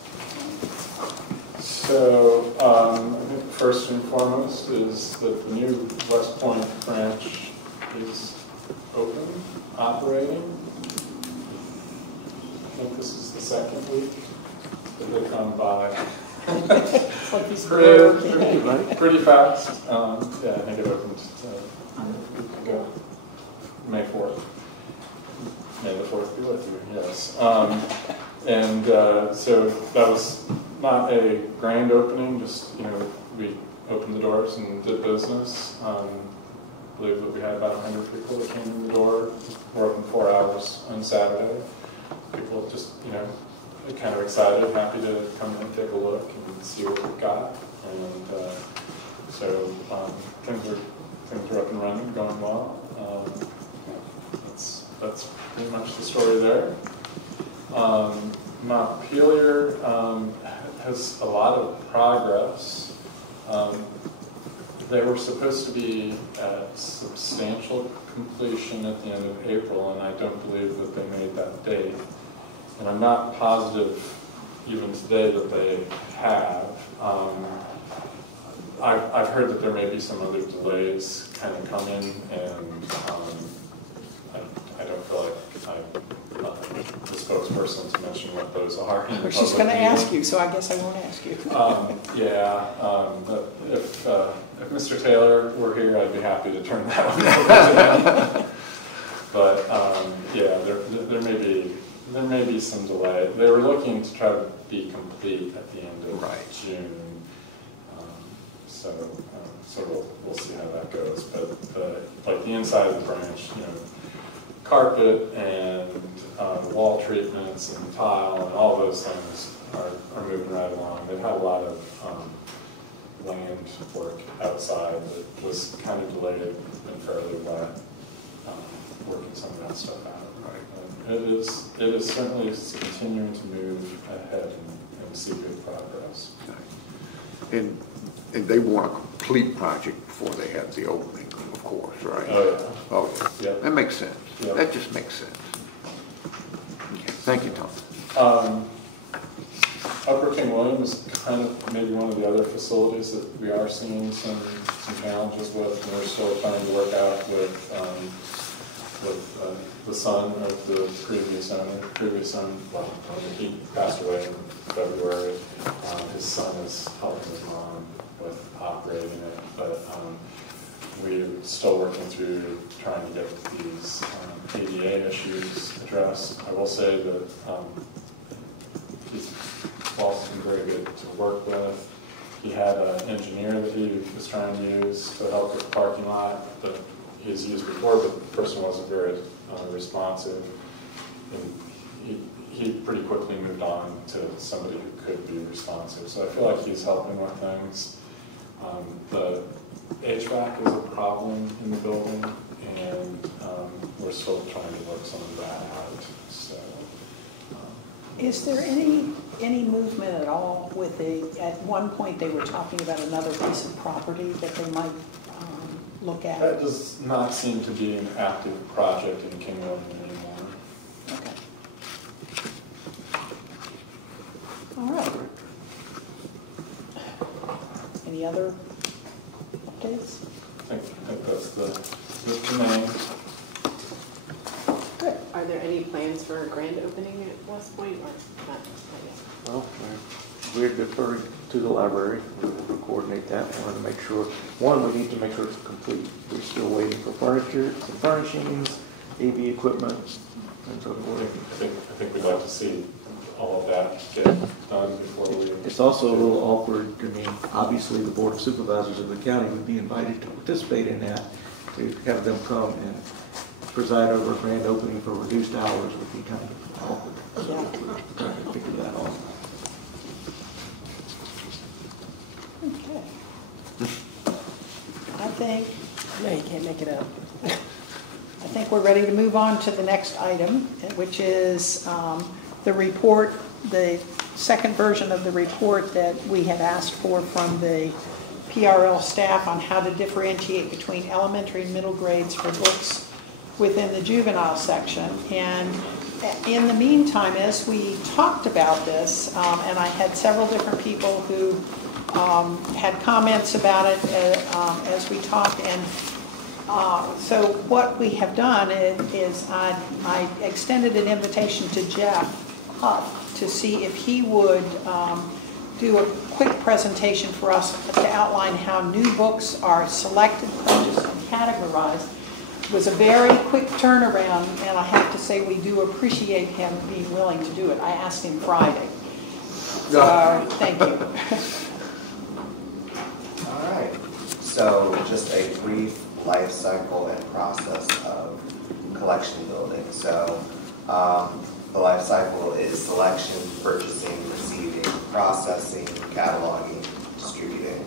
So I think first and foremost is that the new West Point branch is open, operating. I think this is the second week that they've gone by. Pretty fast. Yeah, I think it opened a week ago, May 4th. May the 4th be with you, yes. So that was not a grand opening, just, we opened the doors and did business. I believe that we had about 100 people that came in the door. We're open 4 hours on Saturday. People just, kind of excited, happy to come in and take a look and see what we've got. And so things are up and running, going well. That's pretty much the story there. Montpelier has a lot of progress. They were supposed to be at substantial completion at the end of April, and I don't believe that they made that date. And I'm not positive even today that they have. I've heard that there may be some other delays kind of coming, and I don't feel like I'm the spokesperson to mention what those are. I was just going to ask you, so I guess I won't ask you. But if Mr. Taylor were here, I'd be happy to turn that one over to him. But there may be some delay. They were looking to try to be complete at the end of June. So we'll see how that goes. But the inside of the branch, carpet and wall treatments and tile and all those things are moving right along. They've had a lot of land work outside that was kind of delayed and fairly wet, working some of that stuff out. Right. It is certainly continuing to move ahead and see good progress. And they want a complete project before they have the opening, of course, right? Oh, yeah. Oh, yeah. Yep. That makes sense. Yep. That just makes sense. Okay. Thank you, Tom. Upper King William is kind of maybe one of the other facilities that we are seeing some challenges with, and we're still trying to work out with the son of the previous owner, well, he passed away in February. His son is helping his mom with operating it, but we're still working through trying to get these ADA issues addressed. I will say that he's also been very good to work with. He had an engineer that he was trying to use to help with the parking lot that he's used before, but the person wasn't very responsive. And he pretty quickly moved on to somebody who could be responsive. So I feel like he's helping with things. The HVAC is a problem in the building, and we're still trying to work some of that out. So, is there any movement at all with at one point they were talking about another piece of property that they might look at? That does not seem to be an active project in King William anymore. Okay. All right. Any other updates? I think that's the main. Good. Are there any plans for a grand opening at West Point or not yet? Well, we're deferring to the library. We'll coordinate that. We want to make sure, one, we need to make sure it's complete. We're still waiting for furniture, some furnishings, AV equipment, and so forth. I think we'd like to see all of that get done before we... It's also a little awkward. I mean, obviously the Board of Supervisors of the county would be invited to participate in that. To have them come and preside over a grand opening for reduced hours would be kind of awkward. Yeah. Trying to figure that out. Okay. I think, No, you can't make it up. I think we're ready to move on to the next item, which is the report, the second version of the report that we had asked for from the PRL staff on how to differentiate between elementary and middle grades for books within the juvenile section. And in the meantime, as we talked about this, and I had several different people who had comments about it as we talked, and so what we have done is I extended an invitation to Jeff Huff to see if he would do a quick presentation for us to outline how new books are selected, purchased, and categorized. It was a very quick turnaround, and I have to say we do appreciate him being willing to do it. I asked him Friday. So, thank you. All right. So just a brief life cycle and process of collection building. So the life cycle is selection, purchasing, receiving, processing, cataloging, distributing.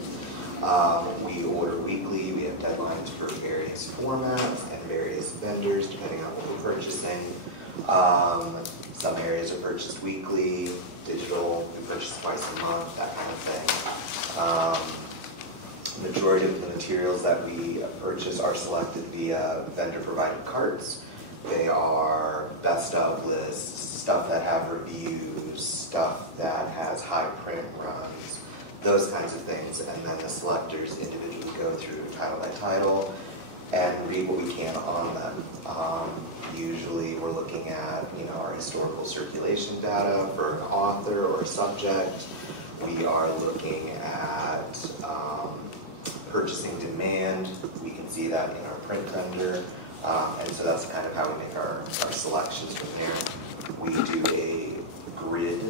We order weekly. We have deadlines for various formats and various vendors depending on what we're purchasing. Some areas are purchased weekly, digital, we purchase twice a month, that kind of thing. Majority of the materials that we purchase are selected via vendor-provided carts. They are best of lists, stuff that have reviews, stuff that has high print runs, those kinds of things. And then the selectors individually go through title by title and read what we can on them. Usually we're looking at, our historical circulation data for an author or a subject. We are looking at purchasing demand. We can see that in our print vendor. And so that's kind of how we make our selections from there. We do a grid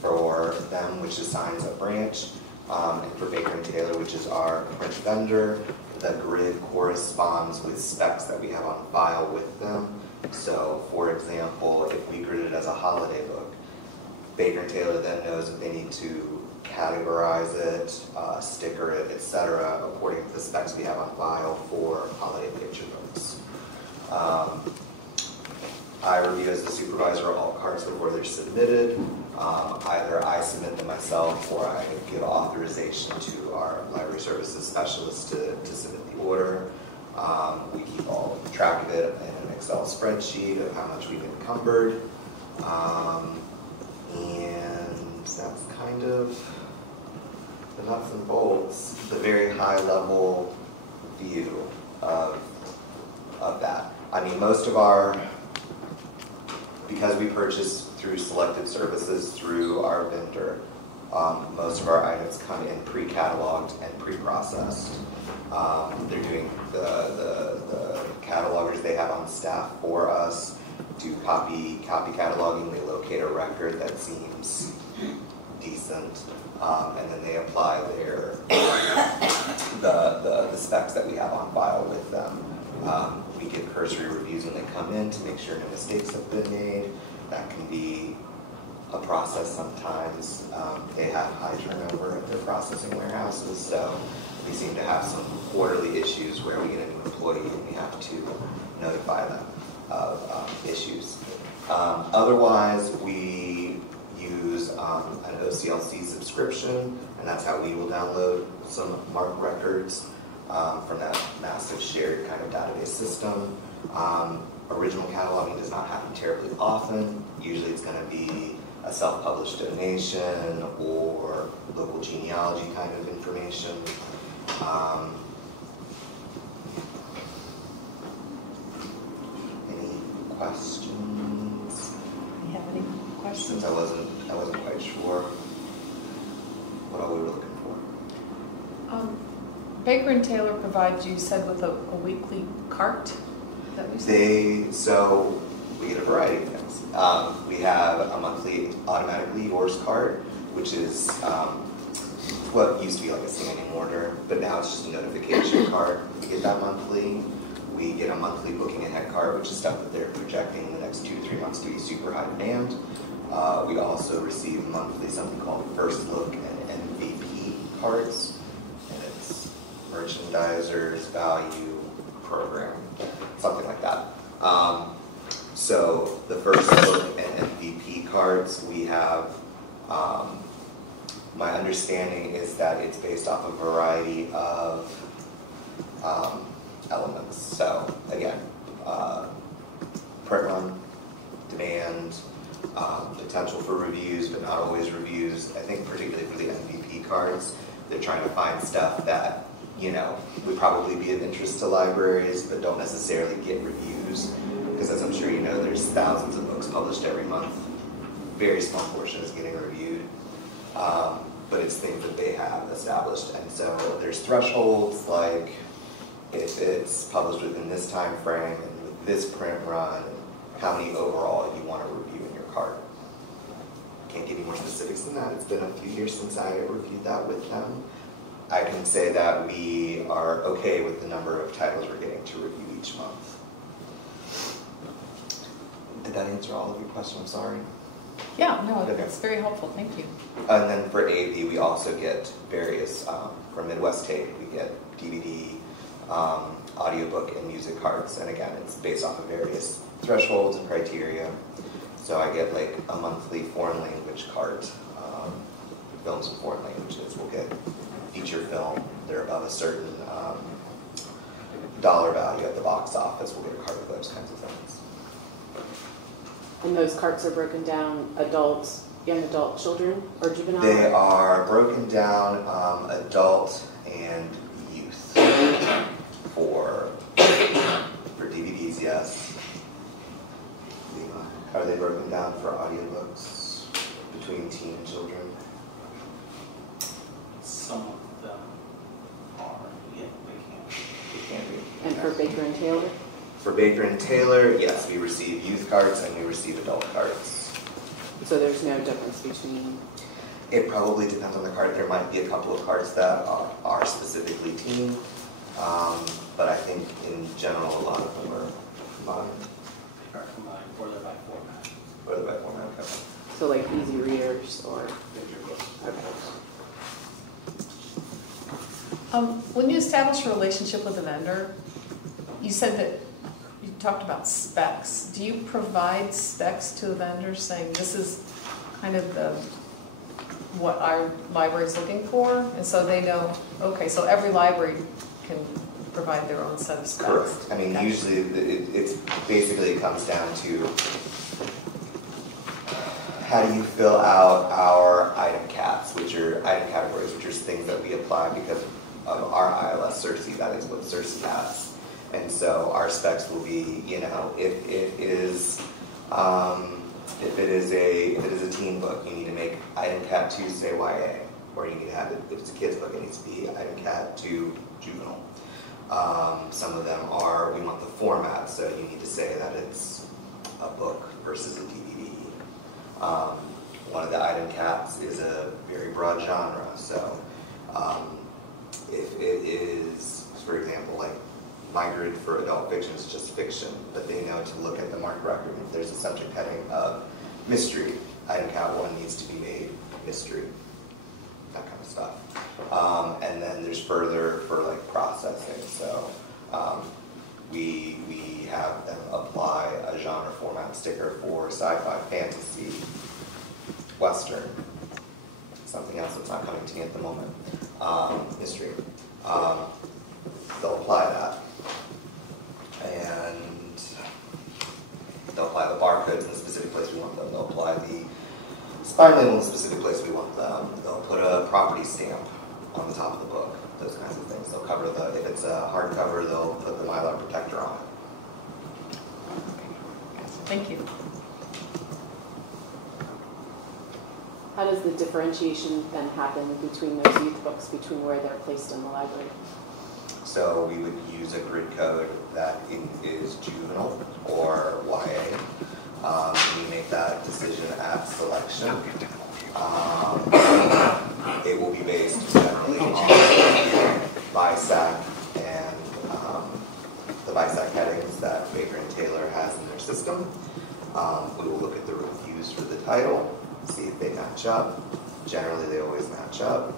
for them, which assigns a branch. And for Baker & Taylor, which is our print vendor, the grid corresponds with specs that we have on file with them. So, for example, if we grid it as holiday book. Baker and Taylor then knows that they need to categorize it, sticker it, etc., according to the specs we have on file for holiday picture books. I review as the supervisor all cards before they're submitted. Either I submit them myself or I give authorization to our library services specialist to submit the order. We keep all track of it in an Excel spreadsheet of how much we've encumbered. And that's kind of the nuts and bolts, the very high level view of that. I mean, most of our, because we purchase through selected services through our vendor, most of our items come in pre-cataloged and pre-processed. They're doing the catalogers they have on staff for us do copy cataloging. They locate a record that seems decent, and then they apply their the specs that we have on file with them. We give cursory reviews when they come in to make sure no mistakes have been made. That can be a process sometimes. They have high turnover at their processing warehouses, so we seem to have some quarterly issues where we get a new employee and we have to notify them of issues. Otherwise, we use an OCLC subscription, and that's how we will download some MARC records from that massive shared kind of database system. Original cataloging does not happen terribly often. Usually it's going to be a self-published donation or local genealogy kind of information. Any questions? Do you have any questions? Since I wasn't quite sure what all we were looking for. Baker and Taylor provides, you said, with a weekly cart? Is that what you said? So we get a variety of things. We have a monthly automatically yours card, which is what used to be like a standing order, but now it's just a notification card. We get that monthly. We get a monthly booking ahead card, which is stuff that they're projecting in the next 2 to 3 months to be super high demand. We also receive monthly something called First Look and MVP cards, and it's merchandisers value program, something like that. So the First Look and MVP cards we have, my understanding is that it's based off a variety of elements. So again, print run, demand, potential for reviews, but not always reviews. I think particularly for the MVP cards, they're trying to find stuff that, you know, would probably be of interest to libraries, but don't necessarily get reviews. Because as I'm sure you know, there's thousands of books published every month. Very small portion is getting reviewed. But it's things that they have established. And so there's thresholds, like if it's published within this time frame and with this print run, how many overall you want to review in your cart. Can't give you more specifics than that. It's been a few years since I reviewed that with them. I can say that we are okay with the number of titles we're getting to review each month. Did that answer all of your questions? I'm sorry. Yeah, no, Okay. it's very helpful. Thank you. And then for AV, we also get various, from Midwest Tape, we get DVD, audiobook, and music cards. And again, it's based off of various thresholds and criteria. So I get like a monthly foreign language card, films in foreign languages. We'll get feature film. They're above a certain dollar value at the box office. We'll get a card of those kinds of things. And those carts are broken down adults, young adult, children, or juvenile? They are broken down adult and youth for DVDs, yes. Are they broken down for audiobooks between teen and children? Some of them are, yeah, they can be. And for Baker and Taylor? For Baker and Taylor, yes, we receive youth cards and we receive adult cards. So there's no difference between? It probably depends on the card. There might be a couple of cards that are specifically teen, but I think in general a lot of them are combined. Are combined, or they're by format. Or they're by format, So like easy readers or, okay. When you establish a relationship with a vendor, you said that you talked about specs. Do you provide specs to a vendor saying this is kind of what our library is looking for? And so they know, okay, so every library can provide their own set of specs. Correct. I mean, usually it's basically it comes down to how do you fill out our item caps, which are item categories, which are things that we apply because of our ILS CERC, that is what CERC has. And so our specs will be, you know, if it is a teen book, you need to make item cap 2 say YA, or you need to have it, if it's a kid's book, it needs to be item cap 2 juvenile. Some of them are, we want the format, so you need to say that it's a book versus a DVD. One of the item caps is a very broad genre, so if it is, for example, like my grid for adult fiction is just fiction, but they know to look at the market record. If there's a subject heading of mystery, item cap 1 needs to be made mystery, that kind of stuff. And then there's further for like processing. So we have them apply a genre format sticker for sci-fi, fantasy, Western, something else that's not coming to me at the moment, mystery. They'll apply that. And they'll apply the barcodes in the specific place we want them. They'll apply the spine label in the specific place we want them. They'll put a property stamp on the top of the book, those kinds of things. They'll cover if it's a hardcover, they'll put the Mylar protector on it. Thank you. How does the differentiation then happen between those youth books, between where they're placed in the library? So we would use a grid code that is juvenile or YA. We make that decision at selection. It will be based generally on BISAC and the BISAC headings that Baker and Taylor has in their system. We will look at the reviews for the title, see if they match up. Generally, they always match up.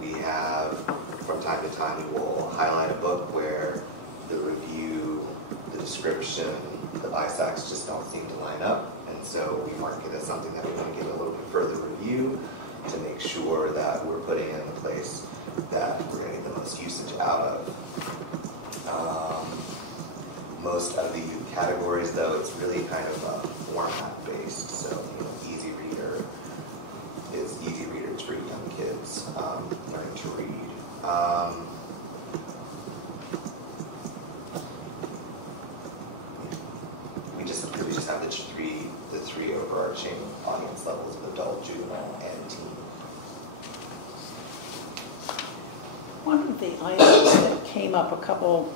We have, from time to time, we will highlight a book where the review, the description, the BISACs just don't seem to line up. And so we mark it as something that we want to give a little bit further review to make sure that we're putting it in the place that we're going to get the most usage out of. Most of the categories, though, it's really kind of format-based. So, you know, easy reader is easy readers for young kids learning to read. We just have the three overarching audience levels of adult, juvenile, and teen. One of the items that came up a couple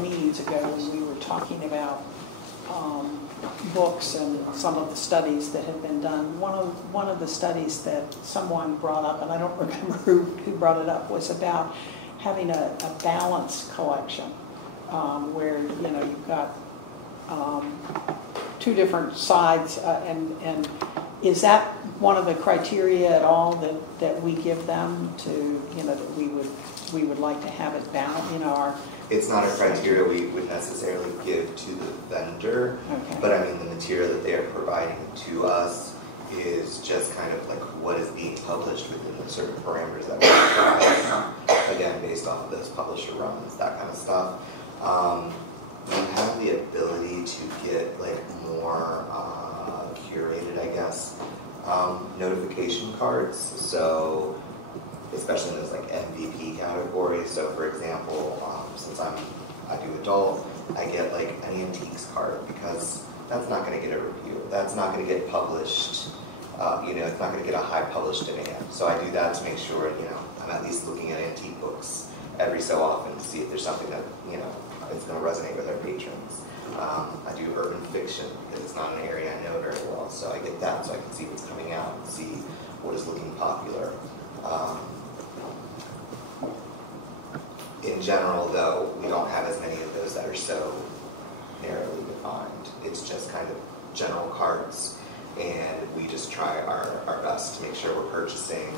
meetings ago when we were talking about books and some of the studies that had been done, one of the studies that someone brought up, and I don't remember who brought it up, was about having a balanced collection where, you know, you've got two different sides, and is that one of the criteria at all that we give them to, you know, that we would like to have it balanced, you know, It's not a criteria we would necessarily give to the vendor, but I mean the material that they are providing to us is just kind of like what is being published within the certain parameters that we provide. Again, based off of those publisher runs, that kind of stuff. We have the ability to get like more curated, I guess, notification cards. So especially in those like MVP categories. So for example, since I do adult, I get like an antiques card because that's not going to get a review. That's not going to get published. You know, it's not going to get a high published demand. So I do that to make sure, you know, I'm at least looking at antique books every so often to see if there's something that, you know, is going to resonate with our patrons. I do urban fiction because it's not an area I know very well. So I get that so I can see what's coming out and see what is looking popular. In general, though, we don't have as many of those that are so narrowly defined. It's just kind of general cards. and we just try our best to make sure we're purchasing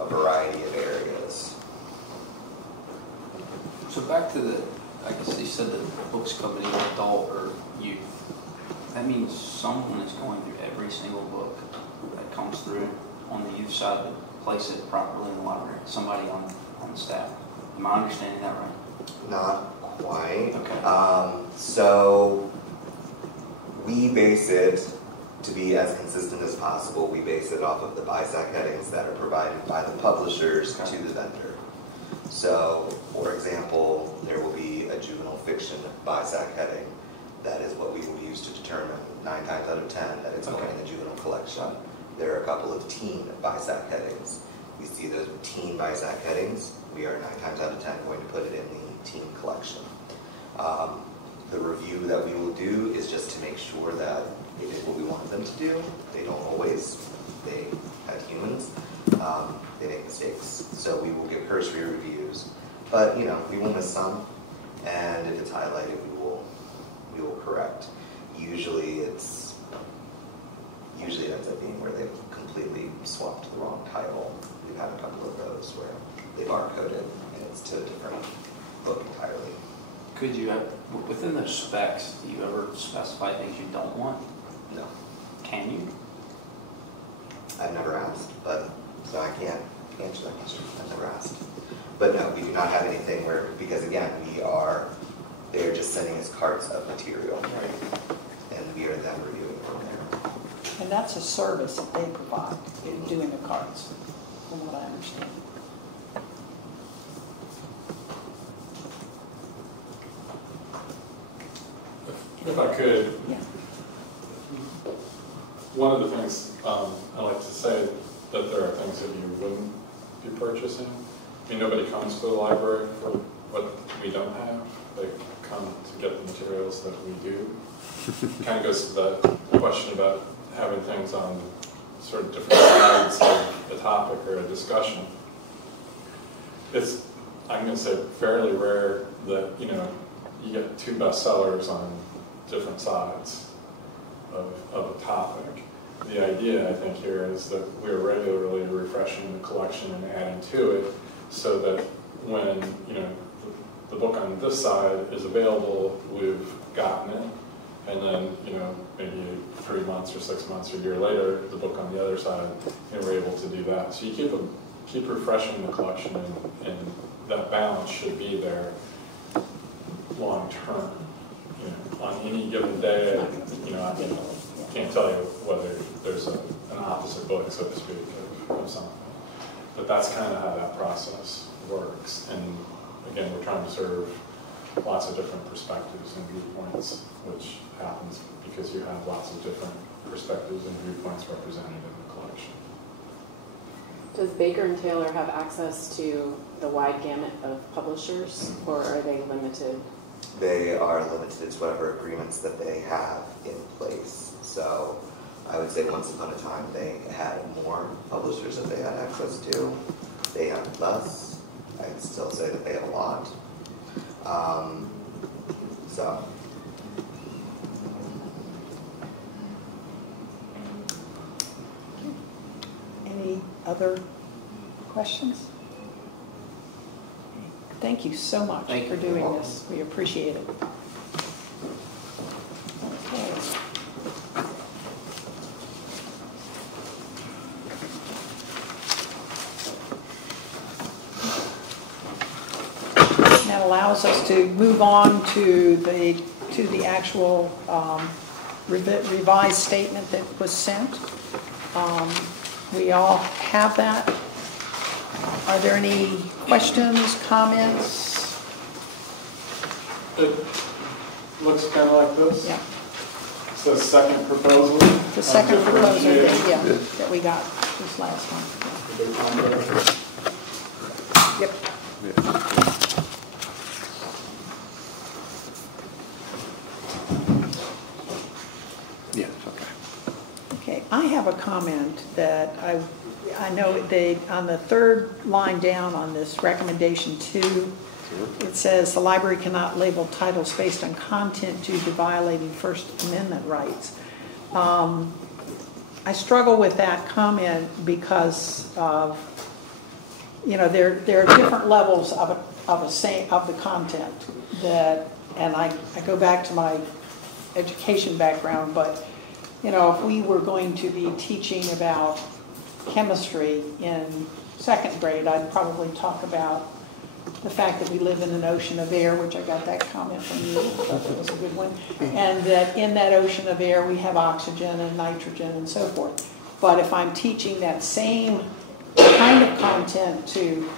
a variety of areas. So back to the, I guess you said that the books come in adult or youth. That means someone is going through every single book that comes through on the youth side to place it properly in the library. Somebody on staff. Am I understanding that right? Not quite. Okay. So we base it, to be as consistent as possible, we base it off of the BISAC headings that are provided by the publishers to the vendor. So, for example, there will be a juvenile fiction BISAC heading. That is what we will use to determine 9 times out of 10 that it's going in the juvenile collection. There are a couple of teen BISAC headings. We see those teen BISAC headings, we are 9 times out of 10 going to put it in the teen collection. The review that we will do is just to make sure that they did what we wanted them to do. They don't always. They have humans. They make mistakes. So we will give cursory reviews. But, you know, we will miss some. And if it's highlighted, we will correct. Usually it ends up being where they've completely swapped the wrong title. We've had a couple of those where they barcoded and it's to a different book entirely. Could you have, within those specs, do you ever specify things you don't want? No. Can you? I've never asked, but so I can't answer that question. I've never asked. But no, we do not have anything where, because again, they're just sending us carts of material. Right. And we are then reviewing from there. And that's a service that they provide in doing the cards, from what I understand. If I could, yeah. One of the things I like to say that there are things that you wouldn't be purchasing. I mean, nobody comes to the library for what we don't have. They come to get the materials that we do. Kind of goes to the question about having things on sort of different sides of a topic or a discussion. It's, I'm going to say, fairly rare that, you know, you get 2 bestsellers on different sides of a topic. The idea, I think, here is that we're regularly refreshing the collection and adding to it so that when, you know, the book on this side is available, we've gotten it, and then, you know, maybe 3 months or 6 months or a year later, the book on the other side, and we're able to do that. So you keep refreshing the collection, and that balance should be there long term. You know, on any given day, you know, I can't tell you whether there's an opposite book, so to speak, of something. But that's kind of how that process works. And again, we're trying to serve lots of different perspectives and viewpoints, which happens because you have lots of different perspectives and viewpoints represented in the collection. Does Baker and Taylor have access to the wide gamut of publishers, or are they limited? They are limited to whatever agreements that they have in place. So I would say once upon a time they had more publishers that they had access to. They have less. I'd still say that they have a lot. Any other questions? Thank you so much for doing this. We appreciate it. Okay. That allows us to move on to the actual revised statement that was sent. We all have that. Are there any questions, comments? It looks kind of like this. Yeah. It's the second proposal. The second proposal that we got this last one. Yep. Yes, okay. Okay, I have a comment that I know on the third line down on this recommendation 2, it says the library cannot label titles based on content due to violating First Amendment rights. I struggle with that comment because of, there are different levels of the content that, and I go back to my education background, but if we were going to be teaching about chemistry in second grade, I'd probably talk about the fact that we live in an ocean of air, which I got that comment from you, I thought that was a good one, and that in that ocean of air we have oxygen and nitrogen and so forth. But if I'm teaching that same kind of content to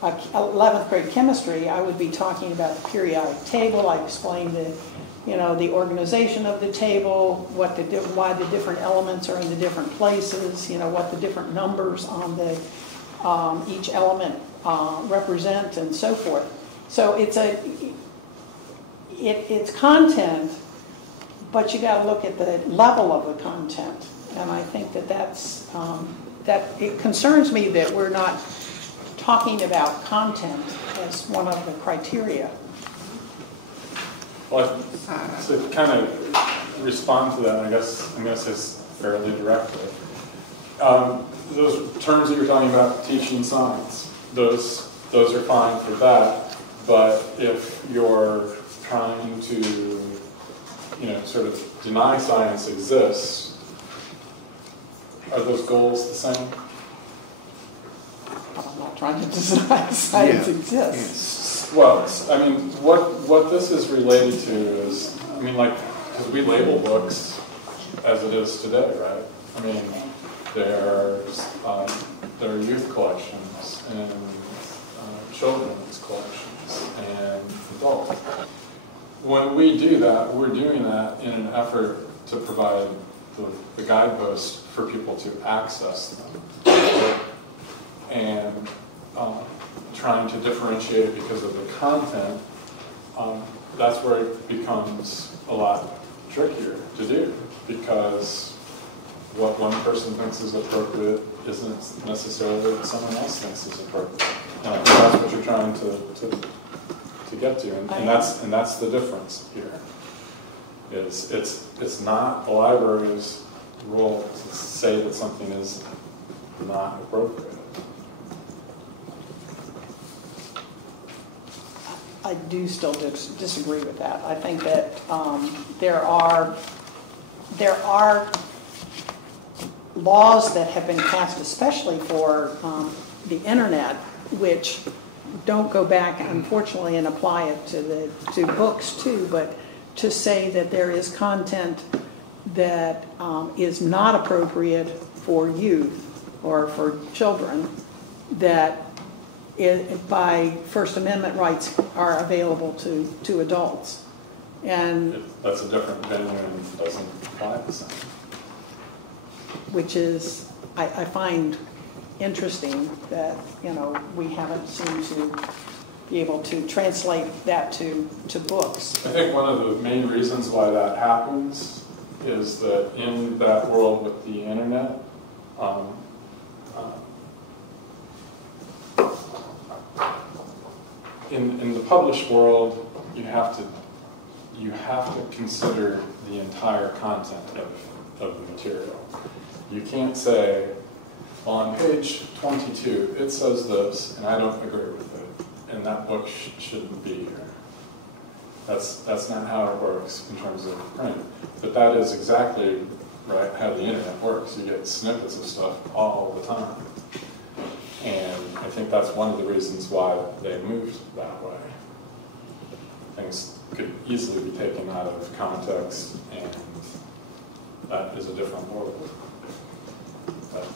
11th grade chemistry, I would be talking about the periodic table. I explained the organization of the table, why the different elements are in the different places, what the different numbers on the each element represent, and so forth. So it's content, but you got to look at the level of the content, and I think that it concerns me that we're not talking about content as one of the criteria. Well, to kind of respond to that, I guess I'm going to say fairly directly. Those terms that you're talking about, teaching science, those are fine for that. But if you're trying to, sort of deny science exists, are those goals the same? I'm not trying to deny science exists. Well, I mean, what this is related to is, because we label books as it is today, right? I mean, there are youth collections and children's collections and adult. When we do that, we're doing that in an effort to provide the guideposts for people to access them. And trying to differentiate it because of the content, that's where it becomes a lot trickier to do, because what one person thinks is appropriate isn't necessarily what someone else thinks is appropriate. And I think that's what you're trying to get to, and that's the difference here. It's not the library's role to say that something is not appropriate. I do still disagree with that. I think that there are laws that have been passed, especially for the internet, which don't go back, unfortunately, and apply it to books too, but to say that there is content that is not appropriate for youth or for children that by First Amendment rights are available to adults. And that's a different venue and doesn't apply the same. Which is, I find interesting that, we haven't seemed to be able to translate that to books. I think one of the main reasons why that happens is that in that world with the internet, in the published world, you have to consider the entire content of the material. You can't say, well, on page 22, it says this, and I don't agree with it, and that book shouldn't be here. That's not how it works in terms of print. But that is exactly right how the internet works. You get snippets of stuff all the time. And I think that's one of the reasons why they moved that way. Things could easily be taken out of context, and that is a different world. But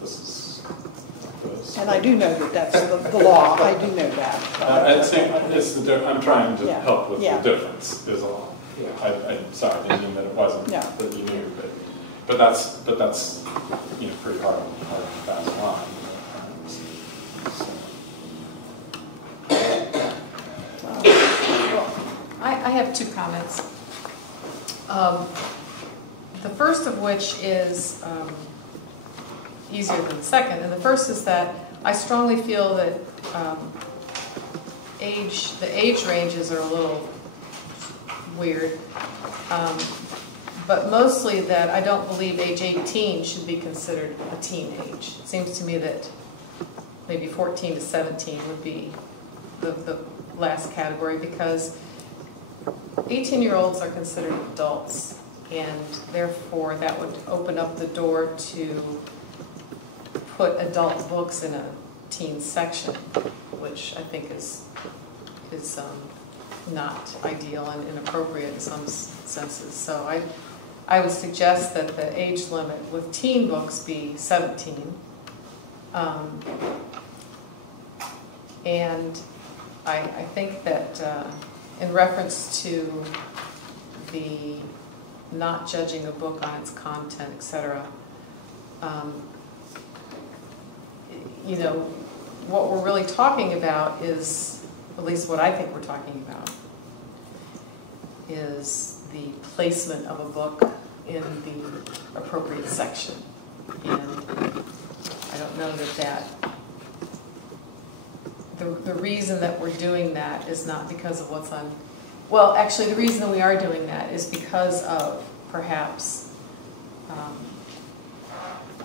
this is this. And I do know that that's the law. I do know that. I'm trying to help with Yeah. the difference is all. Yeah. I'm sorry, I didn't mean that it wasn't that you knew, but that's pretty hard to pass along. I have two comments. The first of which is easier than the second, and the first is that I strongly feel that the age ranges are a little weird. but mostly that I don't believe age 18 should be considered a teen age. It seems to me that maybe 14 to 17 would be the last category, because 18-year-olds are considered adults, and therefore that would open up the door to put adult books in a teen section, which I think is not ideal and inappropriate in some senses. So I would suggest that the age limit with teen books be 17. And I think that in reference to the not judging a book on its content, etc., you know, what we're really talking about is, at least what I think we're talking about, is the placement of a book in the appropriate section. And I don't know that the reason that we're doing that is not because of what's on, well, actually the reason we are doing that is because of perhaps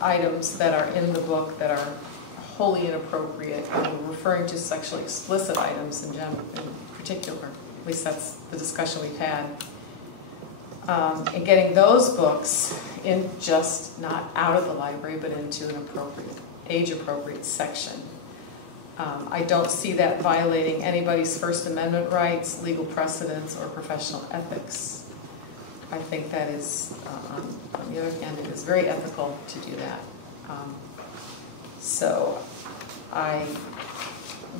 items that are in the book that are wholly inappropriate. And we're referring to sexually explicit items in particular. At least that's the discussion we've had. And getting those books in, just not out of the library, but into an appropriate, age-appropriate section. I don't see that violating anybody's First Amendment rights, legal precedents, or professional ethics. I think that is, on the other hand, it is very ethical to do that. So I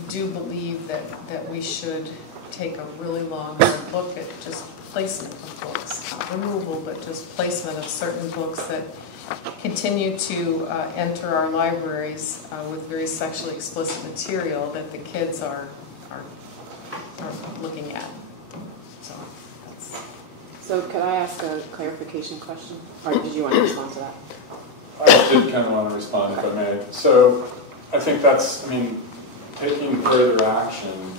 do believe that we should take a really long look at just placement of books, not removal, but just placement of certain books that continue to enter our libraries with very sexually explicit material that the kids are looking at. So could I ask a clarification question? Or did you want to respond to that? I did kind of want to respond, if I may. So I think that's, I mean, taking further action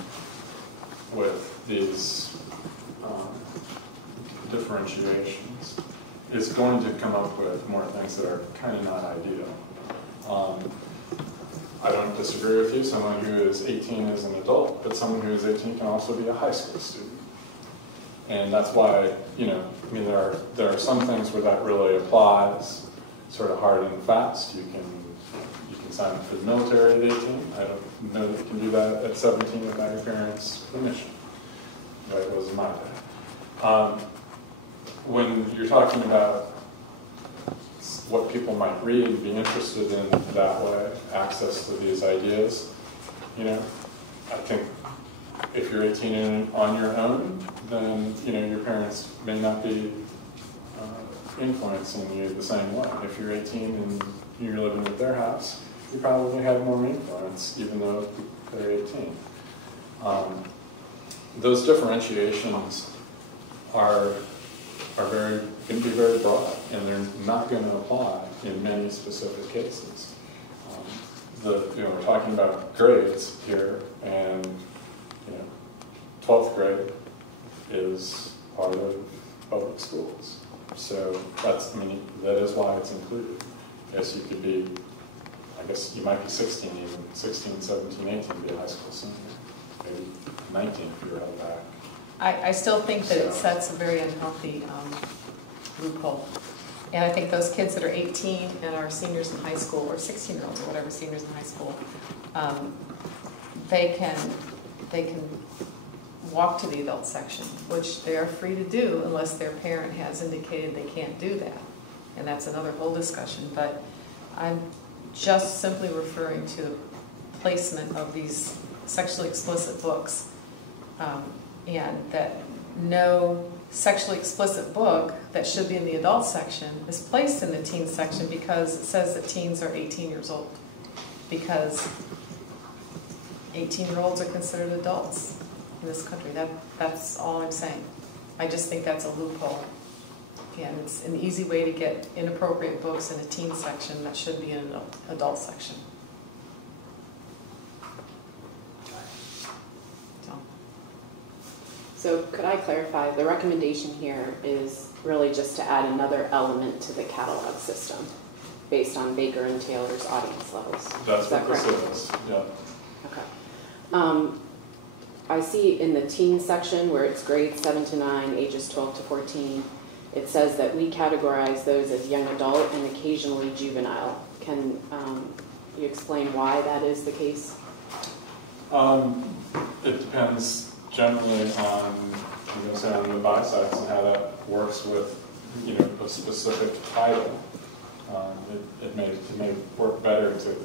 with these differentiations is going to come up with more things that are kind of not ideal. I don't disagree with you. Someone who is 18 is an adult, but someone who is 18 can also be a high school student. And that's why, you know, I mean, there are some things where that really applies, sort of hard and fast. You can sign up for the military at 18. I don't know that you can do that at 17 without your parents' permission. But it was in my day. When you're talking about what people might read and be interested in that way, access to these ideas, you know, I think if you're 18 and on your own, then, you know, your parents may not be influencing you the same way. If you're 18 and you're living at their house, you probably have more influence, even though they're 18. Those differentiations are going to be very broad, and they're not going to apply in many specific cases. You know, we're talking about grades here, and you know, 12th grade is part of public schools. So that's, I mean, that is why it's included. Yes, you could be, I guess you might be 16 even, 16, 17, 18 to be a high school senior. Maybe 19 if you're held back. I still think that it sets a very unhealthy loophole. And I think those kids that are 18 and are seniors in high school, or 16-year-olds or whatever, seniors in high school, they can walk to the adult section, which they are free to do unless their parent has indicated they can't do that. And that's another whole discussion. But I'm just simply referring to the placement of these sexually explicit books, and that no sexually explicit book that should be in the adult section is placed in the teen section because it says that teens are 18 years old. Because 18-year-olds are considered adults in this country. That's all I'm saying. I just think that's a loophole. And it's an easy way to get inappropriate books in a teen section that should be in an adult section. So could I clarify, the recommendation here is really just to add another element to the catalog system based on Baker and Taylor's audience levels. That's Is that what correct? this is, yeah. Okay. I see in the teen section where it's grades 7 to 9, ages 12 to 14, it says that we categorize those as young adult and occasionally juvenile. Can you explain why that is the case? It depends generally on, say, on the bicycles and how that works with, a specific title. It may work better to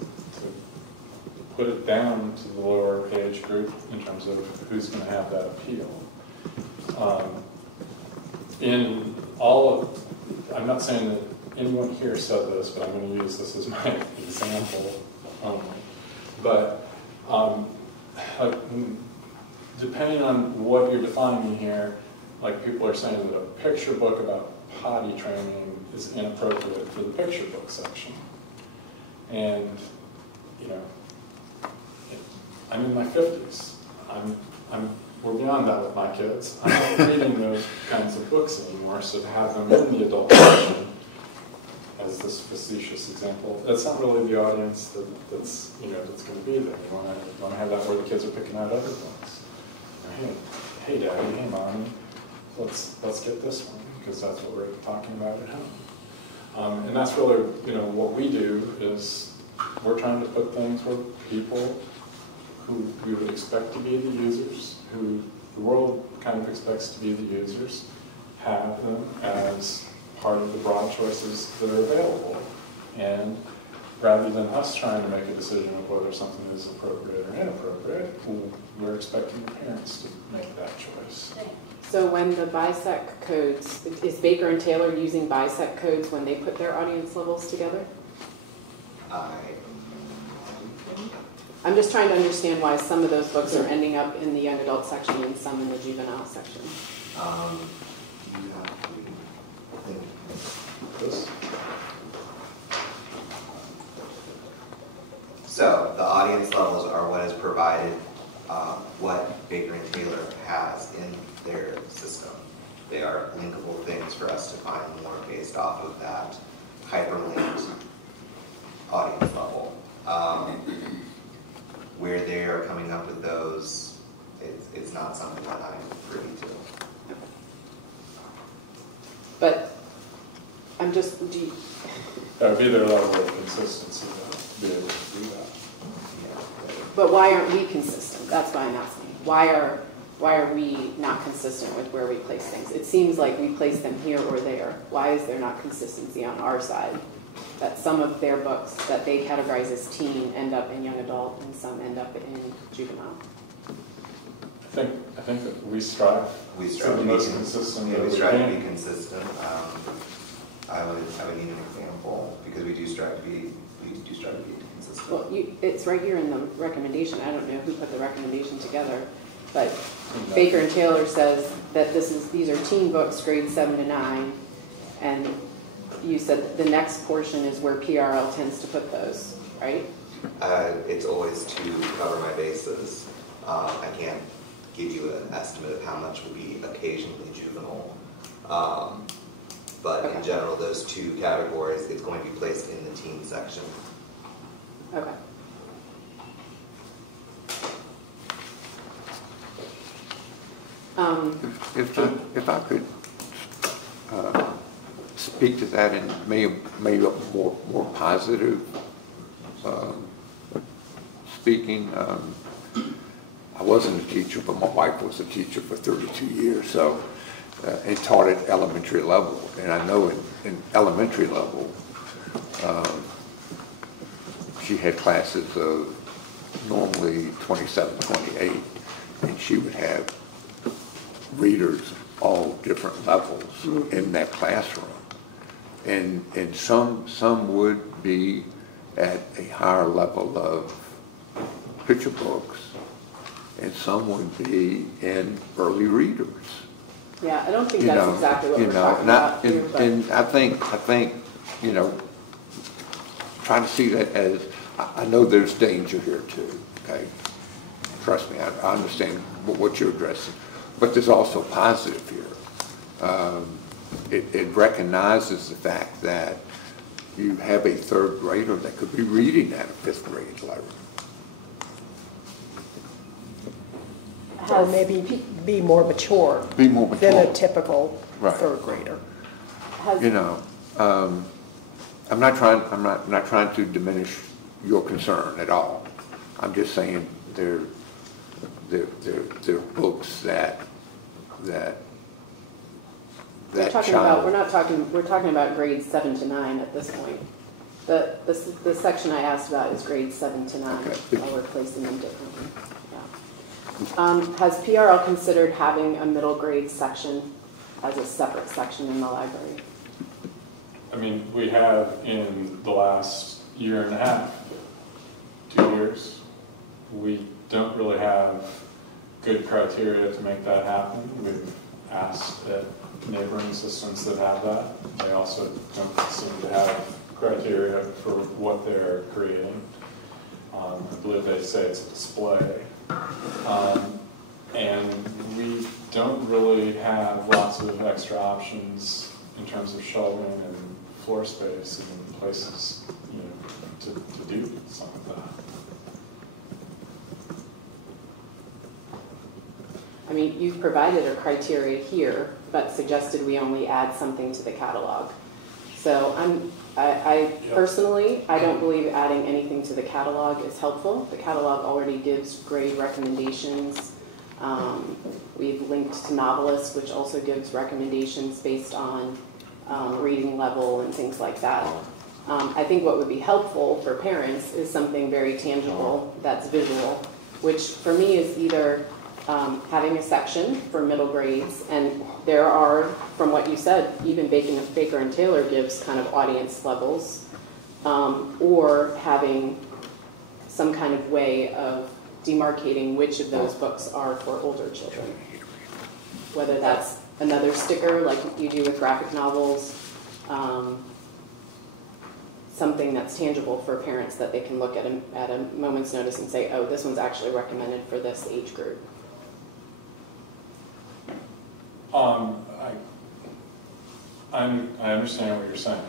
put it down to the lower age group in terms of who's going to have that appeal. In all of, I'm not saying that anyone here said this, but I'm going to use this as my example only. But like, depending on what you're defining here, like people are saying that a picture book about potty training is inappropriate for the picture book section. And, I'm in my 50s. We're beyond that with my kids. I'm not reading those kinds of books anymore, so to have them in the adult section, as this facetious example, that's not really the audience that's that's going to be there. You want to have that where the kids are picking out other books. Hey, Daddy, hey, Mommy, let's get this one because that's what we're talking about at home. And that's really what we do is we're trying to put things where people who we would expect to be the users, who the world kind of expects to be the users, have them as part of the broad choices that are available. And rather than us trying to make a decision of whether something is appropriate or inappropriate, we're expecting the parents to make that choice. So when the BISEC codes, is Baker and Taylor using BISEC codes when they put their audience levels together? I'm just trying to understand why some of those books are ending up in the young adult section and some in the juvenile section. So the audience levels are what is provided, what Baker and Taylor has in their system. They are linkable things for us to find more based off of that hyperlinked audience level. Where they are coming up with those, it's not something that I'm privy to. But I'm just, That would be their level of consistency to be able to do that. But why aren't we consistent? That's why I'm asking. Why are we not consistent with where we place things? It seems like we place them here or there. Why is there not consistency on our side? That some of their books that they categorize as teen end up in young adult and some end up in juvenile. I think that we strive to be most consistent. Yeah, we strive to be consistent. I would need an example because we do strive to be consistent. Well, it's right here in the recommendation. I don't know who put the recommendation together, but Baker and Taylor says that these are teen books, grades 7 to 9, and you said the next portion is where PRL tends to put those, right? It's always to cover my bases. I can't give you an estimate of how much would be occasionally juvenile. But in general, those two categories, it's going to be placed in the teen section. Okay. If I could speak to that in maybe a more positive speaking. I wasn't a teacher, but my wife was a teacher for 32 years, so and taught at elementary level. And I know in elementary level, she had classes of normally 27, 28, and she would have readers all different levels in that classroom. And some would be at a higher level of picture books, and some would be in early readers. Yeah, I don't think that's exactly what we're talking about here, but and I think, trying to see that as, I know there's danger here too, okay? Trust me, I understand what you're addressing, but there's also positive here. it recognizes the fact that you have a third grader that could be reading at a fifth grade level. Or maybe be more mature. Be more mature. Than a typical Right. third grader. You know, I'm not trying to diminish your concern at all. I'm just saying they're books that We're talking about grades 7 to 9 at this point. The section I asked about is grades 7 to 9. Okay. While we're placing them differently. Yeah. Has PRL considered having a middle grade section as a separate section in the library? I mean, we have in the last year and a half, 2 years, we don't really have good criteria to make that happen. We've asked at neighboring systems that have that. They also don't seem to have criteria for what they're creating. I believe they say it's a display. And we don't really have lots of extra options in terms of shelving and floor space and places, you know, to do some of that. I mean, you've provided a criteria here, but suggested we only add something to the catalog. So I personally, I don't believe adding anything to the catalog is helpful. The catalog already gives grade recommendations. We've linked to novelists, which also gives recommendations based on reading level and things like that. I think what would be helpful for parents is something very tangible that's visual, which for me is either having a section for middle grades, and there are, from what you said, even Baker and Taylor gives kind of audience levels, or having some kind of way of demarcating which of those books are for older children. Whether that's another sticker like you do with graphic novels, something that's tangible for parents that they can look at a moment's notice and say, oh, this one's actually recommended for this age group. I understand what you're saying.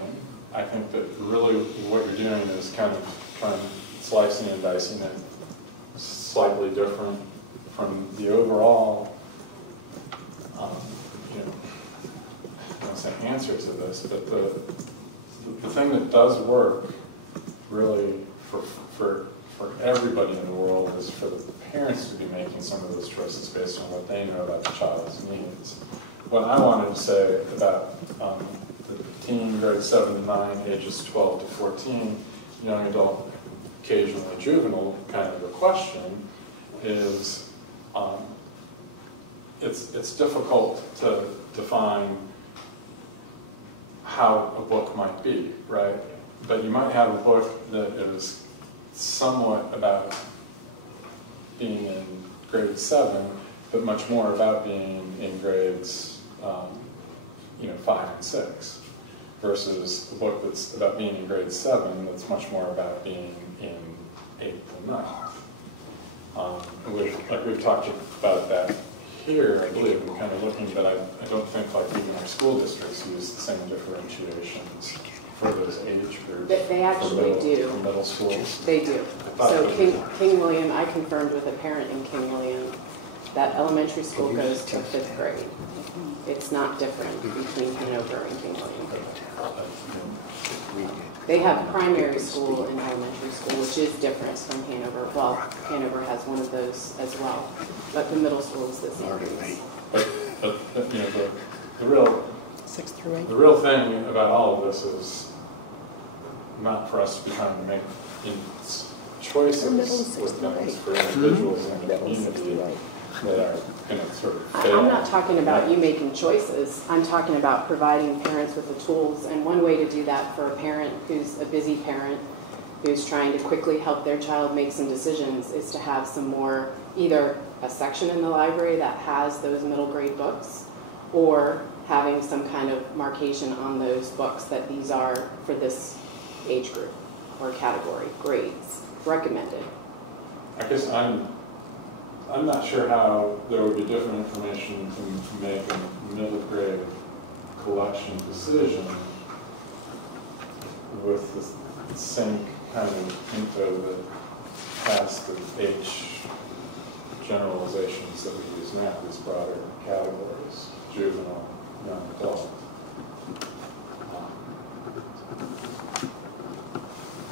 I think that really what you're doing is kind of trying slicing and dicing it slightly different from the overall, you know, I don't say answer to this, but the thing that does work really for everybody in the world is for the parents to be making some of those choices based on what they know about the child's needs. What I wanted to say about the teen, grades 7 to 9, ages 12 to 14, young adult, occasionally juvenile kind of a question is it's difficult to define how a book might be, right? But you might have a book that is somewhat about being in grade 7, but much more about being in grades 5 and 6, versus a book that's about being in grade 7 that's much more about being in 8th and 9th. We've talked about that here, I believe, we're kind of looking, but I don't think like even our school districts use the same differentiations for those age groups. They actually do. For middle schools. They do. So King William, I confirmed with a parent in King William that elementary school goes to 5th grade. It's not different between Hanover and King William. They have primary school and elementary school, which is different from Hanover. Well, Hanover has one of those as well, but the middle school is the same. But you know, the real 6 through 8. The real thing about all of this is not for us to be trying to make choices with things for individuals in the community that are going to sort of fail. I'm not talking about you making choices. I'm talking about providing parents with the tools. And one way to do that for a parent who's a busy parent, who's trying to quickly help their child make some decisions, is to have some more, either a section in the library that has those middle grade books, or having some kind of marcation on those books that these are for this age group or category, grades, recommended. I guess I'm not sure how there would be different information to make a middle grade collection decision with the same kind of info that passed the H generalizations that we use now, these broader categories, juvenile, young adult.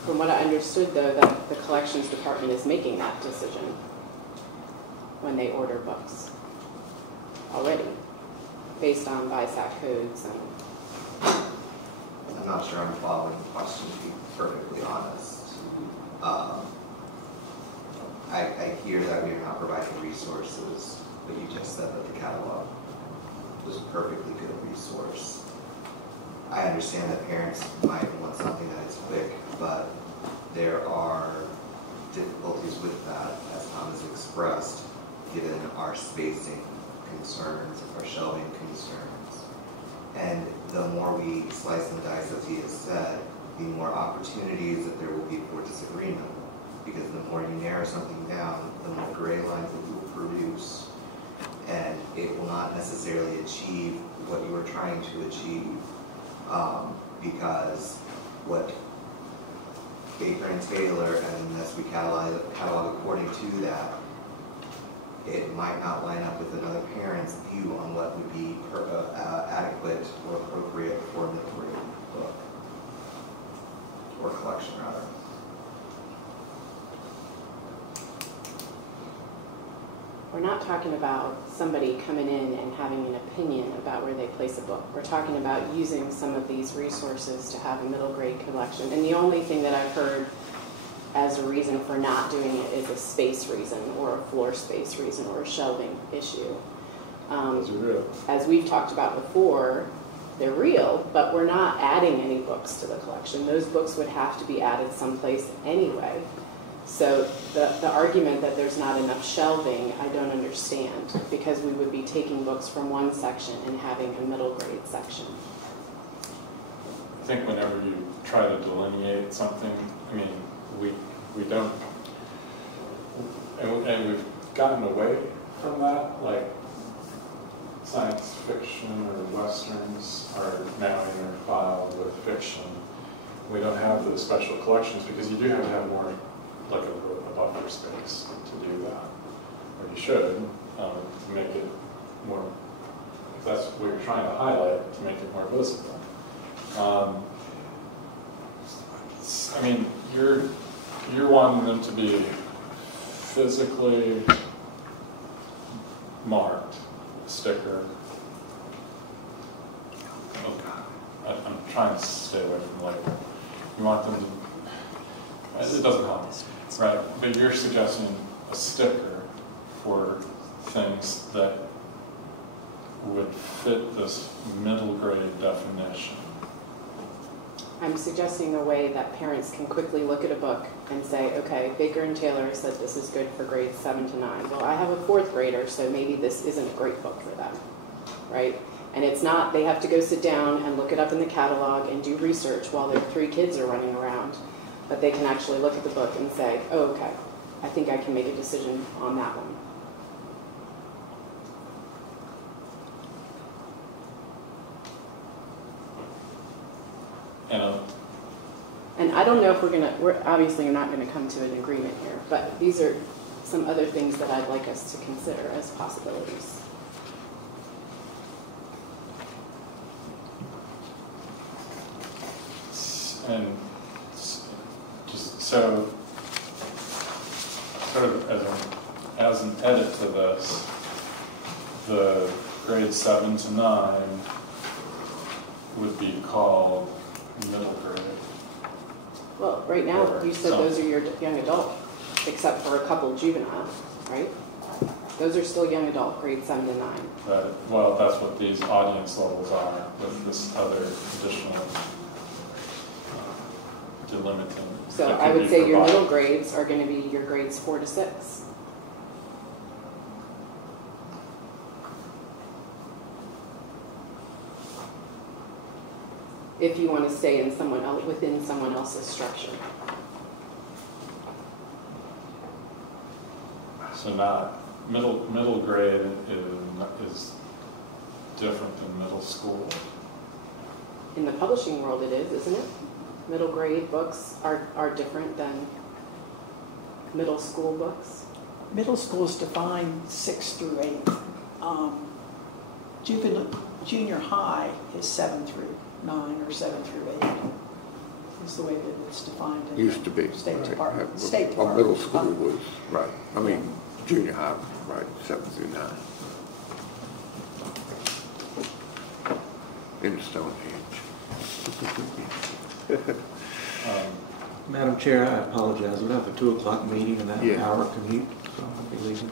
From what I understood, though, that the collections department is making that decision when they order books already, based on BISAC codes and. I'm not sure I'm following the question, to be perfectly honest. I hear that we are not providing resources, but you just said that the catalog was a perfectly good resource. I understand that parents might want something that is quick, but there are difficulties with that, as Tom has expressed, given our spacing concerns, our shelving concerns. And the more we slice and dice, as he has said, the more opportunities that there will be for disagreement. Because the more you narrow something down, the more gray lines that you will produce. And it will not necessarily achieve what you are trying to achieve. Because what Baker and Taylor, and as we catalog according to that, it might not line up with another parent's view on what would be adequate or appropriate for a middle grade book, or collection rather. We're not talking about somebody coming in and having an opinion about where they place a book. We're talking about using some of these resources to have a middle grade collection. And the only thing that I've heard as a reason for not doing it is a space reason, or a floor space reason, or a shelving issue. Those are real. As we've talked about before, they're real, but we're not adding any books to the collection. Those books would have to be added someplace anyway. So the argument that there's not enough shelving, I don't understand, because we would be taking books from one section and having a middle grade section. I think whenever you try to delineate something, I mean, we don't, and we've gotten away from that, like science fiction or westerns are now interfiled with fiction. We don't have those special collections because you do have to have more, like a buffer space to do that, or you should, to make it more, if that's what you're trying to highlight, to make it more visible. I mean, you're wanting them to be physically marked, sticker. I'm trying to stay away from label. You want them to, it doesn't help, right? But you're suggesting a sticker for things that would fit this middle grade definition. I'm suggesting a way that parents can quickly look at a book and say, okay, Baker and Taylor said this is good for grades 7 to 9. Well, I have a 4th grader, so maybe this isn't a great book for them, right? And it's not, they have to go sit down and look it up in the catalog and do research while their 3 kids are running around. But they can actually look at the book and say, oh, okay, I think I can make a decision on that one. And I don't know if we're obviously not going to come to an agreement here, but these are some other things that I'd like us to consider as possibilities. And just so, sort of as an edit to this, the grades 7 to 9 would be called middle grade. Well, right now, you said those are your young adult, except for a couple juvenile, right? Those are still young adult, grades 7 to 9. Right. Well, that's what these audience levels are with this other additional delimiting. So I would say your middle grades are going to be your grades 4 to 6. If you want to stay in someone else, within someone else's structure. So not middle grade is different than middle school. In the publishing world it is, isn't it? Middle grade books are different than middle school books. Middle school is defined 6 through 8. Junior high is 7 through 9 or 7 through 8. Is the way that it's defined in Used to be. the State right. Department. Well, State Department. middle school was, right, I mean, junior high, right, 7 through 9. In the Stone Age. Madam Chair, I apologize. We have a 2 o'clock meeting and that Yeah. hour commute, so I'll be leaving.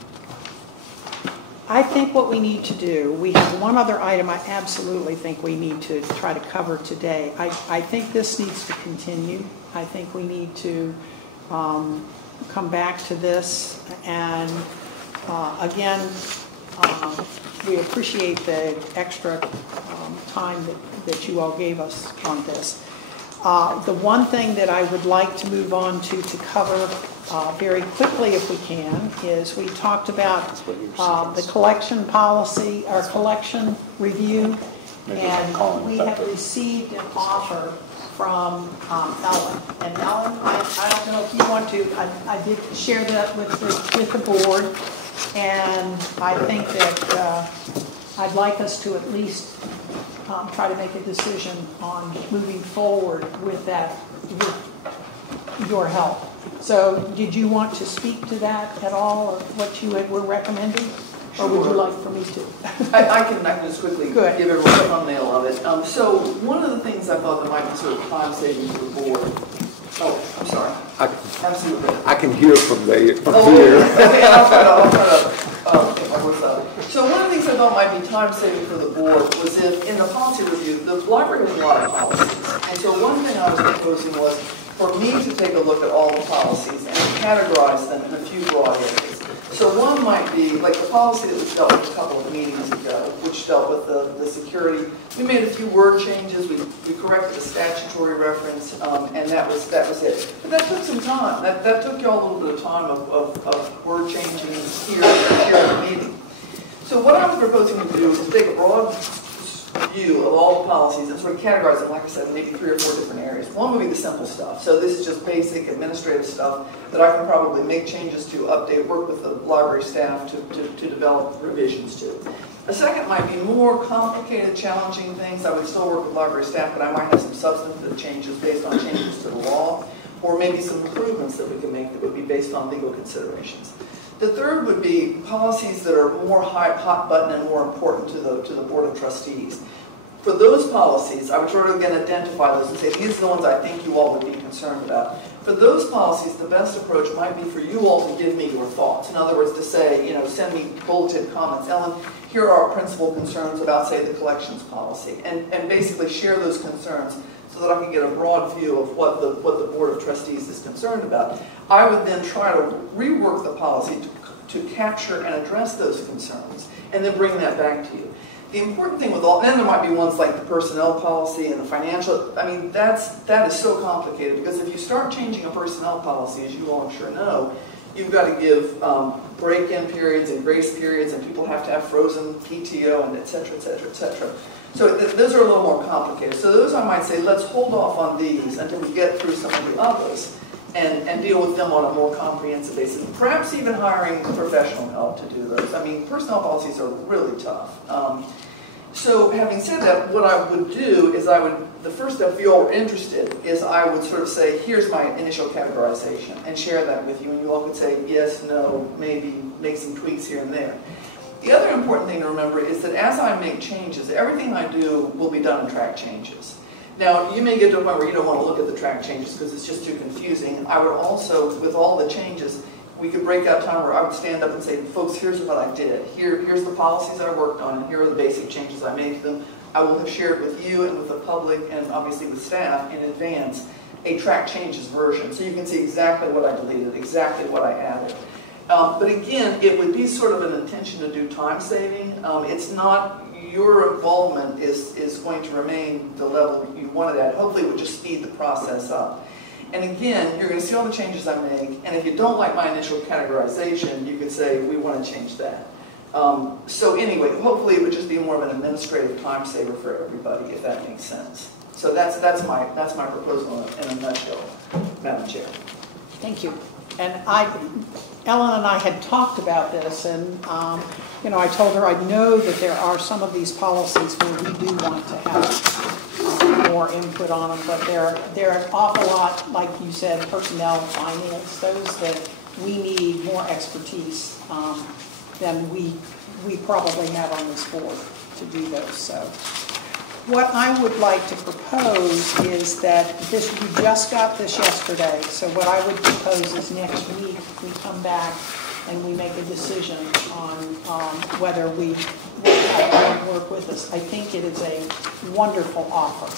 I think what we need to do, we have one other item I absolutely think we need to try to cover today. I think this needs to continue. I think we need to come back to this. And again, we appreciate the extra time that you all gave us on this. The one thing that I would like to move on to cover very quickly if we can is we talked about the collection policy, our collection review, and we have received an offer from Ellen. And Ellen, I don't know if you want to, I did share that with the board, and I think that I'd like us to at least try to make a decision on moving forward with that, with your help. So did you want to speak to that at all, or what you were recommending? Or would you like for me to? I can just quickly give everyone a thumbnail of it. So one of the things I thought that might be sort of time saving for the board. Oh, I'm sorry. Absolutely. I can hear from there. Okay, I'll try to get my voice out. So one of the things I thought might be time saving for the board was if, in the policy review, the library has a lot of policies. And so one thing I was proposing was for me to take a look at all the policies and categorize them in a few broad areas. So one might be, like the policy that was dealt with a couple of meetings ago, which dealt with the security. We made a few word changes, we corrected a statutory reference, and that was it. But that took some time. That took you all a little bit of time of word changing here at the meeting. So what I was proposing to do is take a broad view of all the policies and sort of categorize them, like I said, maybe 3 or 4 different areas. One would be the simple stuff. So this is just basic administrative stuff that I can probably make changes to, update, work with the library staff to develop revisions to. A second might be more complicated, challenging things. I would still work with library staff, but I might have some substantive changes based on changes to the law, or maybe some improvements that we can make that would be based on legal considerations. The third would be policies that are more hot button and more important to the Board of Trustees. For those policies, I would sort of again identify those and say, these are the ones I think you all would be concerned about. For those policies, the best approach might be for you all to give me your thoughts. In other words, to say, send me bulleted comments. Ellen, here are our principal concerns about, say, the collections policy. And basically share those concerns so that I can get a broad view of what the Board of Trustees is concerned about. I would then try to rework the policy to capture and address those concerns, and then bring that back to you. The important thing with all, then there might be ones like the personnel policy and the financial, I mean, that is so complicated, because if you start changing a personnel policy, as you all I'm sure know, you've got to give break-in periods and grace periods, and people have to have frozen PTO, and et cetera, et cetera, et cetera. So those are a little more complicated. So those I might say, let's hold off on these until we get through some of the others and deal with them on a more comprehensive basis. Perhaps even hiring professional help to do those. I mean, personnel policies are really tough. So having said that, what I would do is the first step, if you all were interested, is I would sort of say, here's my initial categorization, and share that with you, and you all could say yes, no, maybe, make some tweaks here and there. The other important thing to remember is that as I make changes, everything I do will be done in track changes. Now, you may get to a point where you don't want to look at the track changes because it's just too confusing. I would also, with all the changes, we could break out time where I would stand up and say, folks, here's what I did. Here's the policies I worked on, and here are the basic changes I made to them. I will have shared with you and with the public and obviously with staff in advance a track changes version. So you can see exactly what I deleted, exactly what I added. But again, it would be sort of an intention to do time saving. It's not, your involvement is going to remain the level you wanted at. Hopefully it would just speed the process up. And again, you're going to see all the changes I make, and if you don't like my initial categorization, you could say, we want to change that. So anyway, hopefully it would just be more of an administrative time saver for everybody, if that makes sense. So that's my proposal in a nutshell, Madam Chair. Thank you. And Ellen and I had talked about this, and you know, I told her I know that there are some of these policies where we do want to have more input on them, but they're an awful lot, like you said, personnel, finance, those that we need more expertise than we probably have on this board to do those. So what I would like to propose is that this, you just got this yesterday, so what I would propose is next week we come back and we make a decision on whether we have to work with us. I think it is a wonderful offer.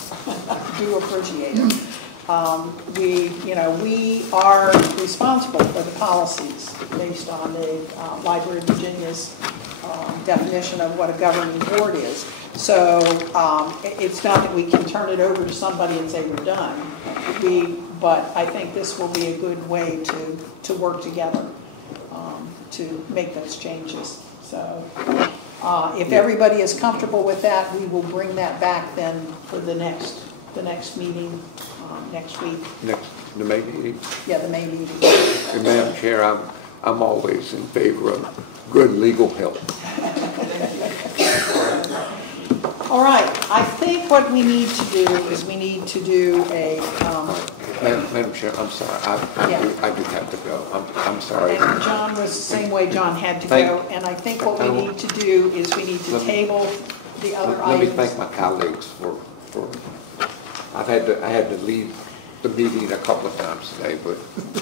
I do appreciate it. We are responsible for the policies based on the Library of Virginia's definition of what a governing board is. So it's not that we can turn it over to somebody and say we're done. But I think this will be a good way to work together to make those changes. So if everybody is comfortable with that, we will bring that back then for the next meeting next week. The May meeting? Yeah, the May meeting. And Madam Chair, I'm always in favor of good legal help. All right, I think what we need to do is we need to do a... Madam Chair, I'm sorry, I do have to go. I'm sorry. And John was the same way. John had to go, and I think what we need to do is we need to table the other items. Let me thank my colleagues for I had to leave the meeting a couple of times today, but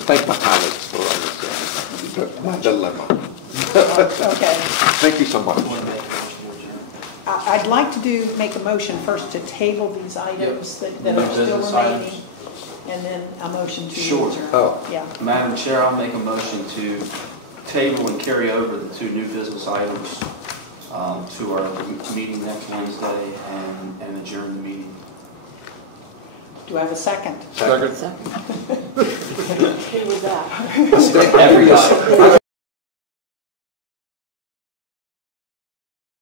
thank my colleagues for understanding my dilemma. Okay. Thank you so much. I'd like to make a motion first to table these items that are still remaining, and then a motion to adjourn. Oh. Yeah. Madam Chair, I'll make a motion to table and carry over the two new business items to our meeting next Wednesday and adjourn the meeting. Do I have a second? Second. Who was that? Everybody.